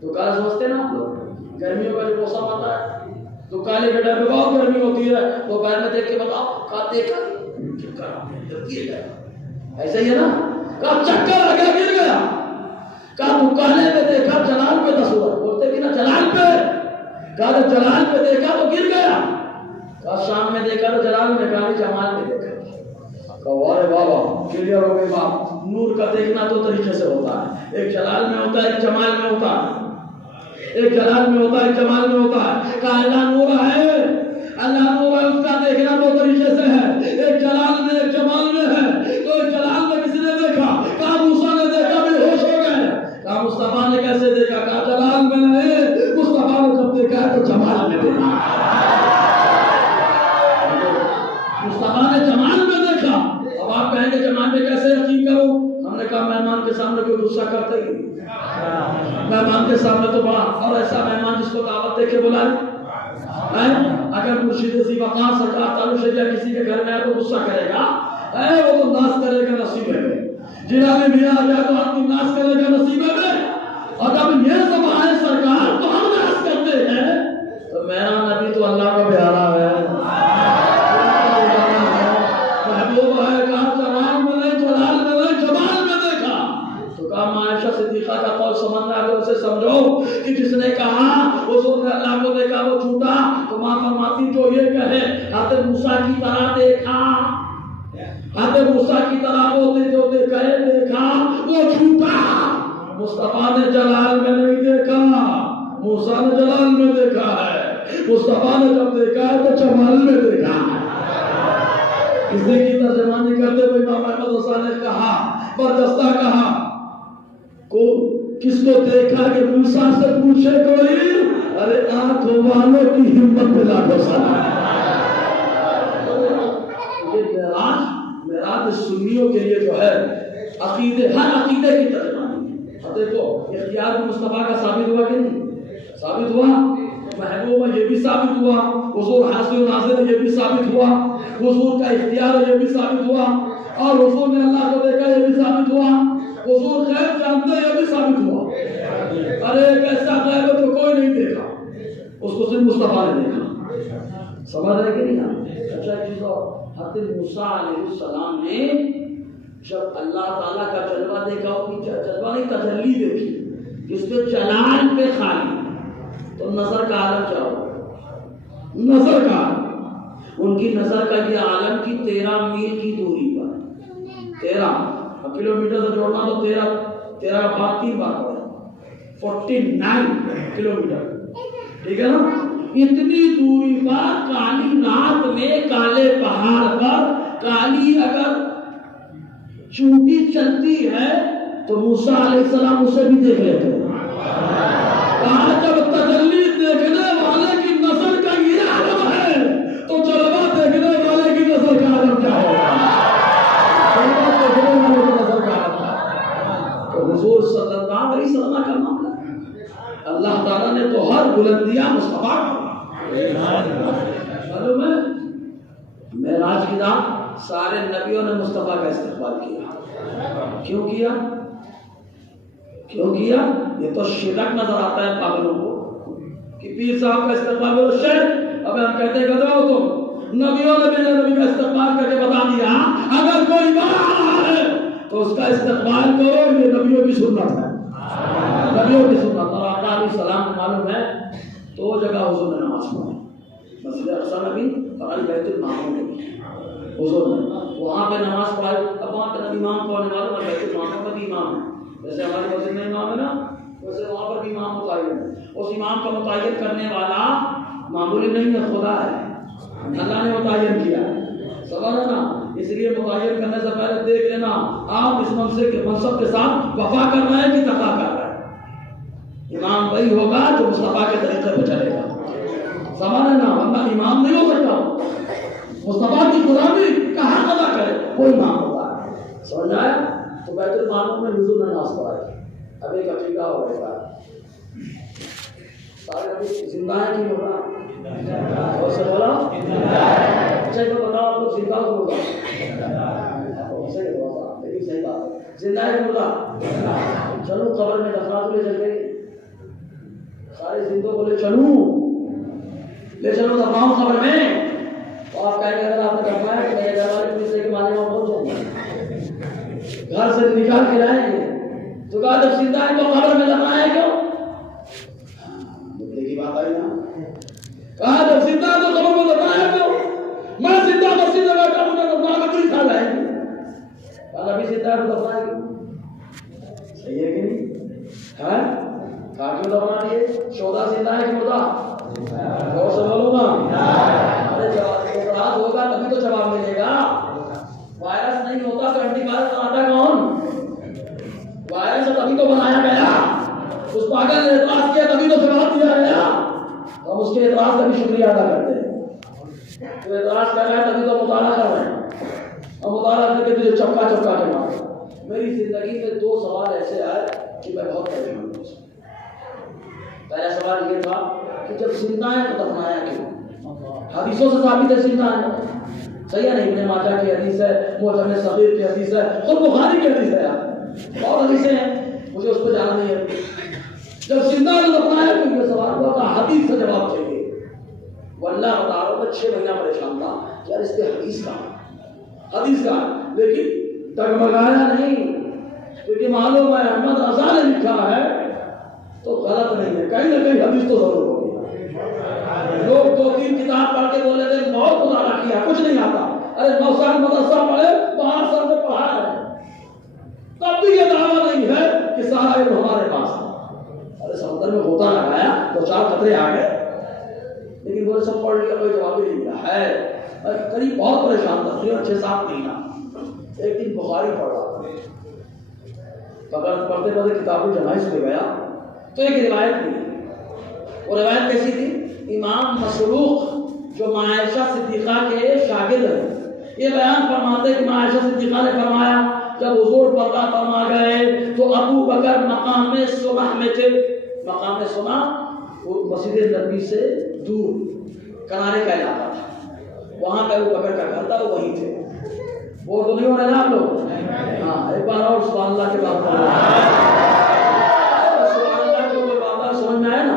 تو کالا سمجھتے نا آپ لوگ، گرمیوں کا جو موسم آتا ہے تو کالے کے ٹائم میں بہت گرمی ہوتی ہے، تو گھر میں دیکھ کے بتاؤ. کہا دیکھا ایسا ہی ہے نا. کہا چکر لگا گر گیا. کہا تو کالے میں دیکھا جلال پہ تھا سورج. بولتے بھی نا جلال پہ. کہا جلال پہ دیکھا تو گر گیا. کہا شام میں دیکھا تو جلال میں، کہا جمال میں دیکھا. کہا ارے بابا کلیئر ہو گئی بات. نور کا دیکھنا دو طریقے سے ہوتا ہے، ایک جلال میں ہوتا ہے ایک جمال میں ہوتا ہے. ایک جلال میں ہوتا ہے ایک جمال میں ہوتا ہے. کہا اللہ نور ہے، اللہ نور ہے، اس کا دیکھنا دو طریقے سے ہے، ایک جلال میں ایک جمال میں ہے. تو ایک جلال میں کسی نے دیکھا. کہا موسیٰ نے دیکھا بے ہوش ہو گئے. کہا مصطفیٰ نے کیسے دیکھا؟ کہا جلال میں نہیں، مصطفیٰ نے جب دیکھا ہے تو جمال میں دیکھا. مصطفیٰ نے جمال میں دیکھا. اب آپ کہیں گے جمال میں کیسے یقین کرو؟ ہم نے کہا مہمان کے سامنے کوئی غصہ کرتے ہی مہمان کے سامنے تو بڑا، اور ایسا مہمان جس کو دعوت دے کے بلائے. اگر مرشد ذی وقار سرکار تعلق شریعہ کسی کے گھر میں آئے تو غصہ کرے گا، وہ تو ناز کرے گا نصیبے میں. جناب میاں آ جائے تو آدمی ناز کرے گا نصیبے میں. اور جب یہ سب آئے سرکار تو ہم ناز کرتے ہیں. تو میرا نبی تو اللہ کا پیارا ہے، محبوب ہے. کہا جلال میں نہیں، جلال میں نہیں، جمال میں دیکھا. تو کہا عائشہ صدیقہ کا قول سمجھنا ہے تو اسے سمجھو کہ جس نے کہا حضور نے اللہ کو دیکھا وہ جھوٹا. تو ماں فرماتی جو یہ کہے حضرت موسیٰ کی طرح دیکھا، حضرت موسیٰ کی طرح وہ جو کہے دیکھا وہ جھوٹا. مصطفیٰ نے جلال میں نہیں دیکھا، موسیٰ نے جلال میں دیکھا ہے. مصطفیٰ نے جب دیکھا ہے تو جمال میں دیکھا ہے. کسی کی ترجمانی کرتے ہوئے امام احمد حسین نے کہا، برجستہ کہا کو کس کو دیکھا کہ موسیٰ سے پوچھے کوئی؟ ارے آنکھ والوں کی ہمت پہ لاکھوں سلام. یہ معراج سنیوں کے لیے جو ہے عقیدے، ہر عقیدے کی ترجمانی. اب دیکھو اختیار مصطفیٰ کا ثابت ہوا کہ نہیں؟ ثابت ہوا. محبوب میں یہ بھی ثابت ہوا. حضور حاضر و ناظر یہ بھی ثابت ہوا. حضور کا اختیار یہ بھی ثابت ہوا. اور حضور نے اللہ کو دیکھا یہ بھی ثابت ہوا. حضور غیب جانتے یہ بھی ثابت ہوا. ارے ایک ایسا غیب ہے جو کوئی نہیں دیکھا، اس کو صرف مصطفیٰ نے دیکھا. سمجھ رہے کہ نہیں؟ اچھا چیز اور حضرت موسیٰ علیہ السلام نے جب اللہ تعالیٰ کا جلوہ دیکھا، ان کی جلوہ نہیں تجلی دیکھی جس پہ جلال پہ خالی، تو نظر کا عالم کیا ہو؟ نظر کا ان کی نظر کا یہ عالم کی 13 میل کی دوری پر، 13 کلومیٹر سے جوڑنا تو 13 بار 3 بار ہوگا 49 کلومیٹر. ٹھیک ہے نا؟ اتنی دوری پر کالی رات میں کالے پہاڑ پر کالی اگر چونٹی چلتی ہے تو موسیٰ علیہ السلام اسے بھی دیکھ لیتے ہیں. کہا جب تجلی دیکھنے والے کی نظر کا یہ عالم ہے تو جلوہ دیکھنے والے کی نظر کا سر بلندیاں مصطفیٰ کا معلوم ہے؟ معراج کی رات سارے نبیوں نے مصطفیٰ کا استقبال کیا. کیوں کیا؟ کیوں کیا؟ یہ تو شرک نظر آتا ہے پاگلوں کو کہ پیر صاحب کا استقبال کرو شرک. اب ہم کہتے ہیں کہ تم نبیوں نے میرے نبی کا استقبال کر کے بتا دیا اگر کوئی بڑا آ رہا ہے تو اس کا استقبال کرو. یہ نبیوں کی سنت ہے, نبیوں کی سنت. اور آقا علیہ السلام کو معلوم ہے 2 جگہ حضور نے نماز پڑھی, مسجد اقصی میں بھی اور بیت المعمور میں بھی. حضور نے وہاں پہ نماز پڑھائی. اب وہاں پہ امام کون ہے؟ بیت المعمور میں بھی امام ہے. جیسے ہماری مسجد میں امام ہے نا, ویسے وہاں پر بھی امام متعین ہے. اس امام کا متعین کرنے والا معمولی نہیں ہے, خدا ہے, اللہ نے متعین کیا ہے. سوال ہے نا, اس لیے متعین کرنے سے پہلے دیکھ لینا آپ اس منصب کے ساتھ وفا کر رہے ہیں کہ دفاع کر رہے ہیں. امام وہی ہوگا جو مصطفیٰ کے طریقے پہ چلے گا. سوال ہے نا, ورنہ امام نہیں ہو سکتا. مصطفیٰ کی غلامی کہاں ادا کرے وہ امام ہوتا ہے. سمجھ آیا؟ تو بیت المعمور میں حضور نے نماز پڑھائی. اب ایک عقیدہ ہو گیا سارے نبی زندہ ہیں کہ مردہ؟ اور سے بولا اچھا کو بتاؤ آپ لوگ زندہ ہو مردہ؟ لیکن صحیح بات ہے, زندہ ہے کہ مردہ؟ چلو قبر میں دفنات لے چل گئی, سارے زندوں کو لے چلوں دفناؤں قبر میں. تو آپ کہیں گے اگر آپ نے دفنایا کہ میرے گھر والے پوچھنے کے معنی میں پہنچ جائیں گے, گھر سے نکال کے لائیں گے. تو کہا جب زندہ ہے تو قبر میں دفنایا کیوں؟ مدعے کی بات آئی نا. کہا جب زندہ ہے تو قبر میں دفنایا کیوں؟ میں زندہ مسجد میں بیٹھا ہوں, دفنا میں کوئی کھا جائے گی. کہا ابھی زندہ ہے تو دفنایا کیوں؟ صحیح ہے کہ نہیں؟ ہے کہا کیوں دفنا دیے؟ شودا زندہ ہے کہ مردہ؟ اور سے بولوں گا ارے اعتراض ہوگا تبھی تو جواب ملے گا. وائرس نہیں ہوتا تو اینٹی وائرس بناتا کون؟ وائرس تبھی تو بنایا گیا. اس پاگل نے اعتراض کیا تبھی تو جواب دیا گیا. ہم اس کے اعتراض کا بھی شکریہ ادا کرتے ہیں. تو اعتراض کر رہا ہے تبھی تو مطالعہ کر رہے ہیں. ہم مطالعہ کر کے تجھے چپکا چپکا کے مارے. میری زندگی میں 2 سوال ایسے آئے کہ میں بہت پریشان ہوں. پہلا سوال یہ تھا کہ جب زندہ ہے تو دفنایا کیوں؟ حدیثوں سے ثابت ہے زندہ ہے. صحیح ہے نہیں؟ ابن ماجہ کی حدیث ہے, معجم صغیر کی حدیث ہے, خود بخاری کی حدیث ہے. بہت حدیثیں ہیں, مجھے اس پہ جانا نہیں ہے. جب زندہ ہے تو دفنایا کیوں؟ یہ سوال ہوا کہ حدیث سے جواب چاہیے. واللہ تعالیٰ میں 6 مہینہ پریشان تھا یار اس پہ حدیث کا لیکن ڈگمگایا نہیں, کیونکہ معلوم ہے احمد رضا نے لکھا ہے تو غلط نہیں ہے, کہیں نہ کہیں حدیث تو ضرور ہوگی. لوگ 2-3 کتاب پڑھ کے بولے تھے بہت مطالعہ کیا کچھ نہیں آتا. ارے 9 سال مدرسہ پڑھے 12 سال میں پڑھا ہے, تب بھی یہ دعویٰ نہیں ہے کہ سارا علم ہمارے پاس ہے. ارے سمندر میں غوطہ لگایا 2-4 قطرے آ گئے, لیکن وہ سب پڑھ لیا کوئی جواب ہی نہیں ملا ہے. قریب بہت پریشان تھا, 6-7 مہینہ. ایک دن بخاری پڑھ رہا تھا, پڑھتے پڑھتے کتاب جمائز میں گیا تو ایک روایت ملی. وہ روایت کیسی تھی؟ امام مسروق جو عائشہ صدیقہ کے شاگرد ہیں, یہ بیان فرماتے کہ عائشہ صدیقہ نے فرمایا جب حضور پردہ فرما گئے تو ابو بکر مقام صبح میں تھے. مقام صبح وہ مسجد نبی سے دور کنارے کا علاقہ تھا, وہاں پہ ابو بکر کا گھر تھا, وہ وہیں تھے. وہ تو نہیں ہونے آپ لوگ. ہاں ایک بار اور سبحان اللہ کے بعد سمجھ میں آیا نا.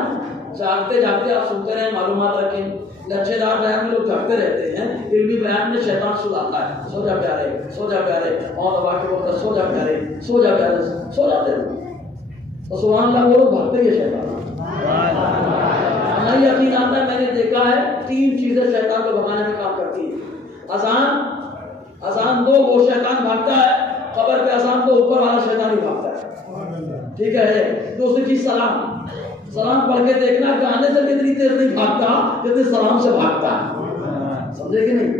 جاگتے جاگتے آپ سنتے رہے, معلومات رکھیں. لچے دار بیان میں لوگ جاگتے رہتے ہیں, علمی بیان میں شیطان سلاتا ہے. سو جا پیارے, سو جا پیارے, اور دبا کے وقت سو جا پیارے, سو جا پیارے, سو جاتے ہیں. تو سبحان اللہ وہ لوگ بھاگتے ہی شیطان. ہمیں یقین آتا ہے, میں نے دیکھا ہے 3 چیزیں شیطان کو بھگانے میں کام کرتی ہیں. اذان دو وہ شیطان بھاگتا ہے, قبر پہ اذان دو اوپر والا شیطان ہی بھاگتا ہے. ٹھیک ہے. دوسری چیز سلام پڑھ کے دیکھنا گانے سے کتنی دیر نہیں بھاگتا جتنی سلام سے بھاگتا ہے. سمجھے کہ نہیں؟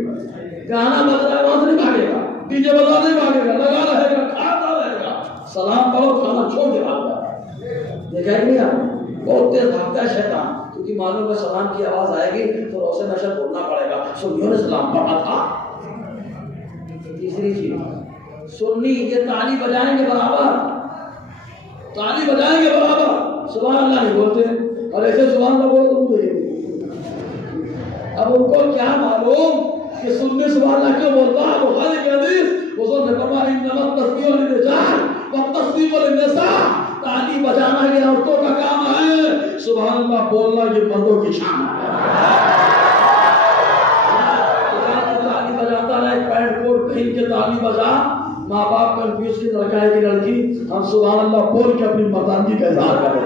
گانا بج رہا ہے وہاں سے نہیں بھاگے گا, ڈی جے بجا نہیں بھاگے گا, لگا رہے گا, کھاتا رہے گا. سلام پڑھو, کھانا چھوڑ کے بھاگتا ہے. دیکھا ہے نہیں آپ؟ بہت تیز بھاگتا ہے شیطان, کیونکہ معلوم ہے سلام کی آواز آئے گی تو روشن نشر بولنا پڑے گا. سنیوں نے سلام پڑھا تھا. تیسری چیز سنی, یہ تالی بجائیں گے برابر, تالی بجائیں گے برابر, سبحان اللہ نہیں بولتے. اور ایسے سبحان اللہ بولو تو منہ دیکھیں گے. اب ان کو کیا معلوم کہ سنی سبحان اللہ کیوں بولتا ہے. بخاری کی حدیث حضور نے فرمایا انما التسبیح للرجال والتصدیق للنساء. تالی بجانا یہ عورتوں کا کام ہے، سبحان اللہ بولنا یہ مردوں کی شان ہے. تالی بجاتا رہے پینٹ کوٹ پہن کے تالی بجا، ماں باپ کنفیوز کی لڑکا ہے کہ لڑکی، ہم سبحان اللہ بول کے اپنی مردانگی کا اظہار کریں.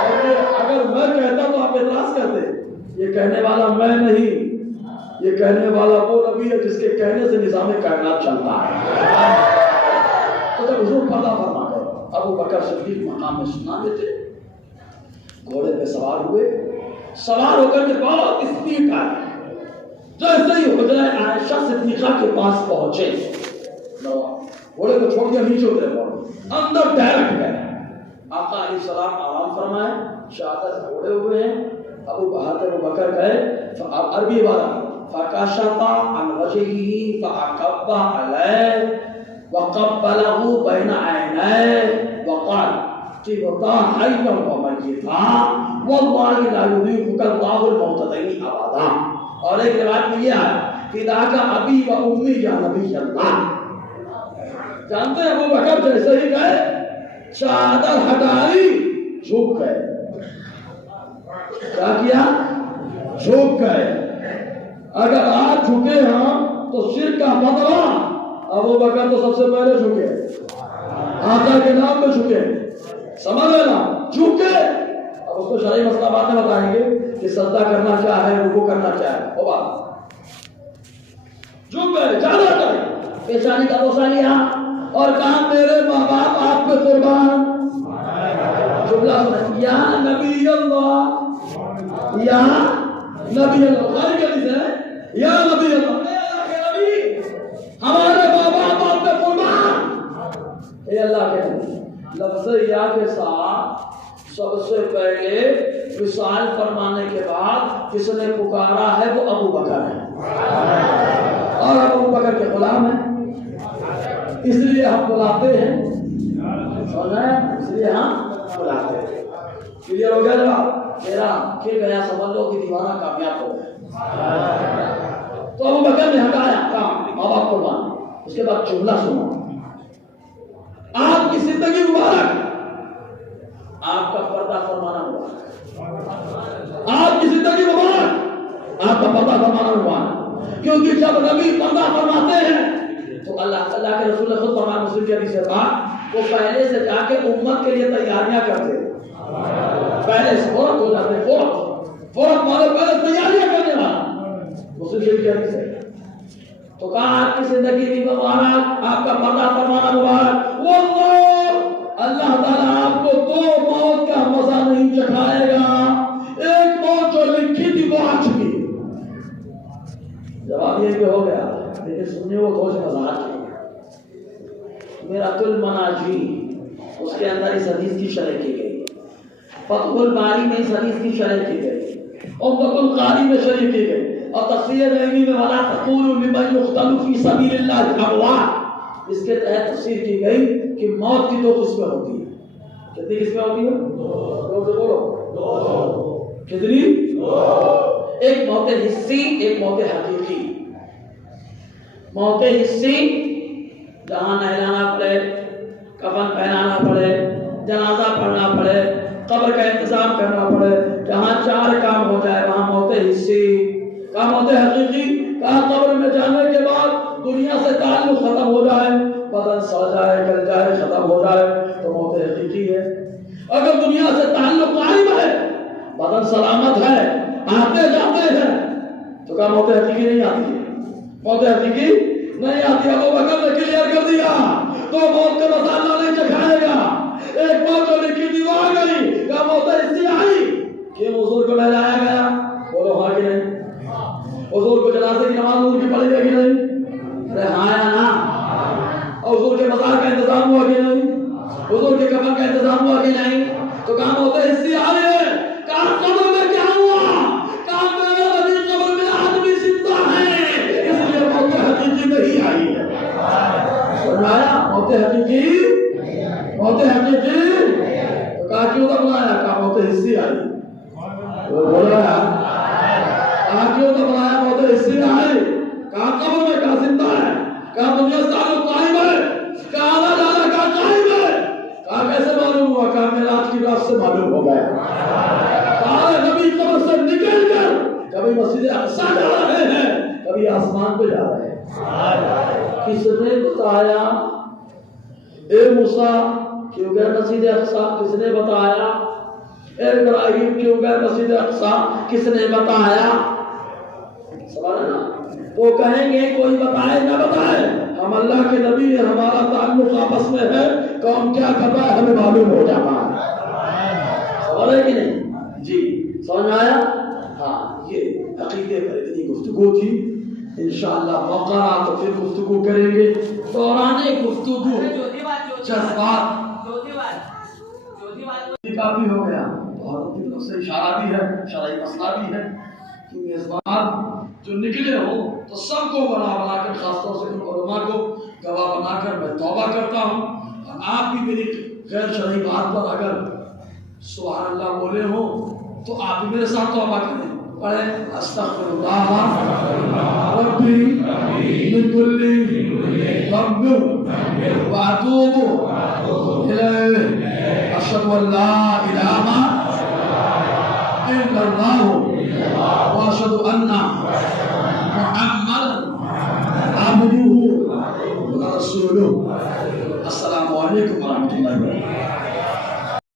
اور اگر میں کہتا تو آپ اعتراض کرتے. یہ کہنے والا میں نہیں، یہ کہنے والا وہ نبی ہے جس کے کہنے سے نظام کائنات چلتا ہے. تو جب حضور پردہ فرما گئے، ابو بکر صدیق مقام میں سنانے تھے، گھوڑے پہ سوار ہوئے، سوار ہو کر کے بہت اسپیڈ آئے. جیسے ہی حجرہ عائشہ صدیقہ کے پاس پہنچے، گھوڑے کو چھوڑ کے نیچے اترے، اندر ڈائریکٹ گئے. آقا علیہ السلام آرام فرمائے، شہادت گھوڑے ہوئے ہیں. ابو بکر گئے، عربی عبارت فَكَشَفَ عَنْ وَجْهِهِ فَأَكَبَّ عَلَيْهِ وَقَبَّلَهُ بَيْنَ عَيْنَيْهِ وَقَالَ طِبْتَ حَيًّا وَمَيِّتًا وَاللَّهِ لَا يُذِيقُكَ اللَّهُ الْمَوْتَيْنِ أَبَدًا. اور ایک روایت میں یہ ہے فِدَاكَ أَبِي وَأُمِّي يَا نَبِيَّ اللَّهِ. جانتے ہیں ابو بکر جیسے ہی گئے، چادر ہٹائی، جھک گئے. کیا کیا؟ جھک گئے. اگر آج جھکے ہم تو شرک کا بدلہ. ابو بکر تو سب سے پہلے جھکے، آقا کے نام پہ جھکے. سمجھ لینا، جھکے. اب اس کو شرعی مسئلہ باتیں بتائیں گے کہ سجدہ کرنا کیا ہے، رکوع کرنا کیا ہے. وہ بات جھک گئے، زیادہ کر پیشانی کا بوسہ لیا اور کہا میرے ماں باپ آپ پہ قربان. جملہ سنیں، یا نبی اللہ، یا نبی اللہ. بخاری کی حدیث ہے، یا نبی اللہ، اے اللہ کے نبی ہمارے ماں باپ آپ پہ قربان. اے اللہ کے نبی. لفظ یا کے ساتھ سب سے پہلے وصال فرمانے کے بعد کس نے پکارا ہے وہ ابو بکر ہے، اور ابو بکر کے غلام ہیں. اس لیے ہم بلاتے ہیں، اس لیے ہم بلاتے ہیں. کلیئر ہو گیا جواب میرا کہ گیا سمجھ لو کہ دیوانہ کامیاب ہو گیا. تو ابو بکر نے ہٹایا کام، ماں باپ قربان. اس کے بعد جملہ سنا، آپ کی زندگی مبارک، آپ کا پردہ فرمانا مبارک، آپ کی زندگی مبارک، آپ کا پردہ فرمانا مبارک. کیونکہ جب نبی پردہ فرماتے ہیں تو اللہ کے رسول نے خود فرمایا، مسلم کی حدیث ہے، وہ پہلے سے جا کے امت کے لیے تیاریاں کرتے، پہلے سے فوراً ہو جاتے، فوراً پہلے تیاریاں کرنے والا. مسلم کی حدیث ہے. تو کہا آپ کی زندگی بھی مبارک، آپ کا پردہ فرمانا مبارک. واللہ اللہ تعالیٰ آپ کو دو موت کا مزہ نہیں چکھائے گا. ایک موت جو لکھی تھی وہ آ چکی. جواب یہ کہ ہو گیا، لیکن سننے وہ تھوڑے سے مزاح کی. میرا کل مناجی اس کے اندر اس حدیث کی شرح کی گئی، فتح الباری میں اس حدیث کی شرح کی گئی، عمدۃ القاری میں شرح کی گئی، اور تفسیر نعیمی میں ولا تقولوا لمن يقتل في سبيل الله اموات اس کے تحت تفسیر کی گئی کہ موت کی دو قسمیں ہوتی ہیں. کتنی قسمیں ہوتی ہیں؟ دو. کتنی؟ ایک موت حسی، ایک موت حقیقی. موت حسی جہاں نہلانا پڑے، کفن پہنانا پڑے، جنازہ پڑھنا پڑے، قبر کا انتظام کرنا پڑے، جہاں چار کام ہو جائے وہاں موت حسی. کہاں موت حقیقی؟ کہاں قبر میں جانے کے بعد دنیا سے تعلق ختم ہو جائے، بدن سڑ جائے، گل جائے، ختم ہو جائے تو موت حقیقی ہے. اگر دنیا سے تعلق قائم ہے، بدن سلامت ہے، آتے جاتے ہیں، تو کہا موت حقیقی نہیں آتی ہے. موت حقیقی نہیں آتی. ابو بکر نے کلیئر کر دیا، تو موت کا مسئلہ نہیں چکھائے گا. ایک موت جو لکھی تھی وہ آ گئی، کہا موت حسی آئی. کیوں حضور کو لہلایا گیا؟ بولو ہاں کہ نہیں؟ حضور کو جنازے کی نماز حضور کی پڑھی گئی کہ نہیں؟ ارے ہاں یا نا؟ اور حضور کے مزار کا انتظام ہوا کہ نہیں؟ حضور کے کفن کا انتظام ہوا کہ نہیں؟ تو کہاں موت حسی آئی ہے. کہاں قبر میں کیا ہوا؟ کہاں میرا نبی قبر میں آدمی زندہ ہے، اس لیے موت حقیقی نہیں آئی ہے. سنایا موت حقیقی، موت حقیقی. تو کہا کیوں نہ بلایا؟ کہا موت حصی آئی. وہ بولا کہا کیوں نہ بلایا؟ موت حصی آئی. کہا قبر میں، کہا زندہ ہے. کہا دنیا سالوں قائم ہے. کہا آنا جانا، کہا قائم ہے. کہا کیسے معلوم ہوا؟ کہا معراج کی رات سے معلوم ہو گیا. کہا نبی قبر سے نکل کر کبھی مسجد اقصی جا رہے ہیں، کبھی آسمان پہ جا رہے ہیں. کس نے بتایا؟ اے موسیٰ کیوں گئے مسجد اقصی؟ کس نے بتایا؟ اے ابراہیم کیوں گئے مسجد اقصی؟ کس نے بتایا؟ سوال ہے نا. وہ کہیں گے کوئی بتائے نہ بتائے، ہم اللہ کے نبی ہیں، ہمارا تعلق آپس میں ہے، کون کیا کر رہا ہے ہمیں معلوم ہو جاتا ہے. سوال ہے کہ نہیں؟ جی سمجھ میں آیا؟ ہاں یہ عقیدے پر اتنی گفتگو تھی. انشاءاللہ موقع رہا تو پھر گفتگو کریں گے. دوران گفتگو جذبات کافی ہو گیا. بہت کی طرف سے اشارہ بھی ہے، شرعی مسئلہ بھی ہے کہ میزبان جو نکلے ہوں تو سب کو بنا کر، خاص طور سے علماء کو گواہ بنا کر میں توبہ کرتا ہوں. آپ بھی میری غیر شرعی بات پر اگر سبحان اللہ بولے ہوں تو آپ بھی میرے ساتھ توبہ کریں. پڑھیں استغفر اللہ ربی من کل ذنب واتوب الیہ اشہد ان لا الہ الا اللہ واشہد ان محمد عبدہ ورسولہ. السلام علیکم ورحمۃ اللہ وبرکاتہ.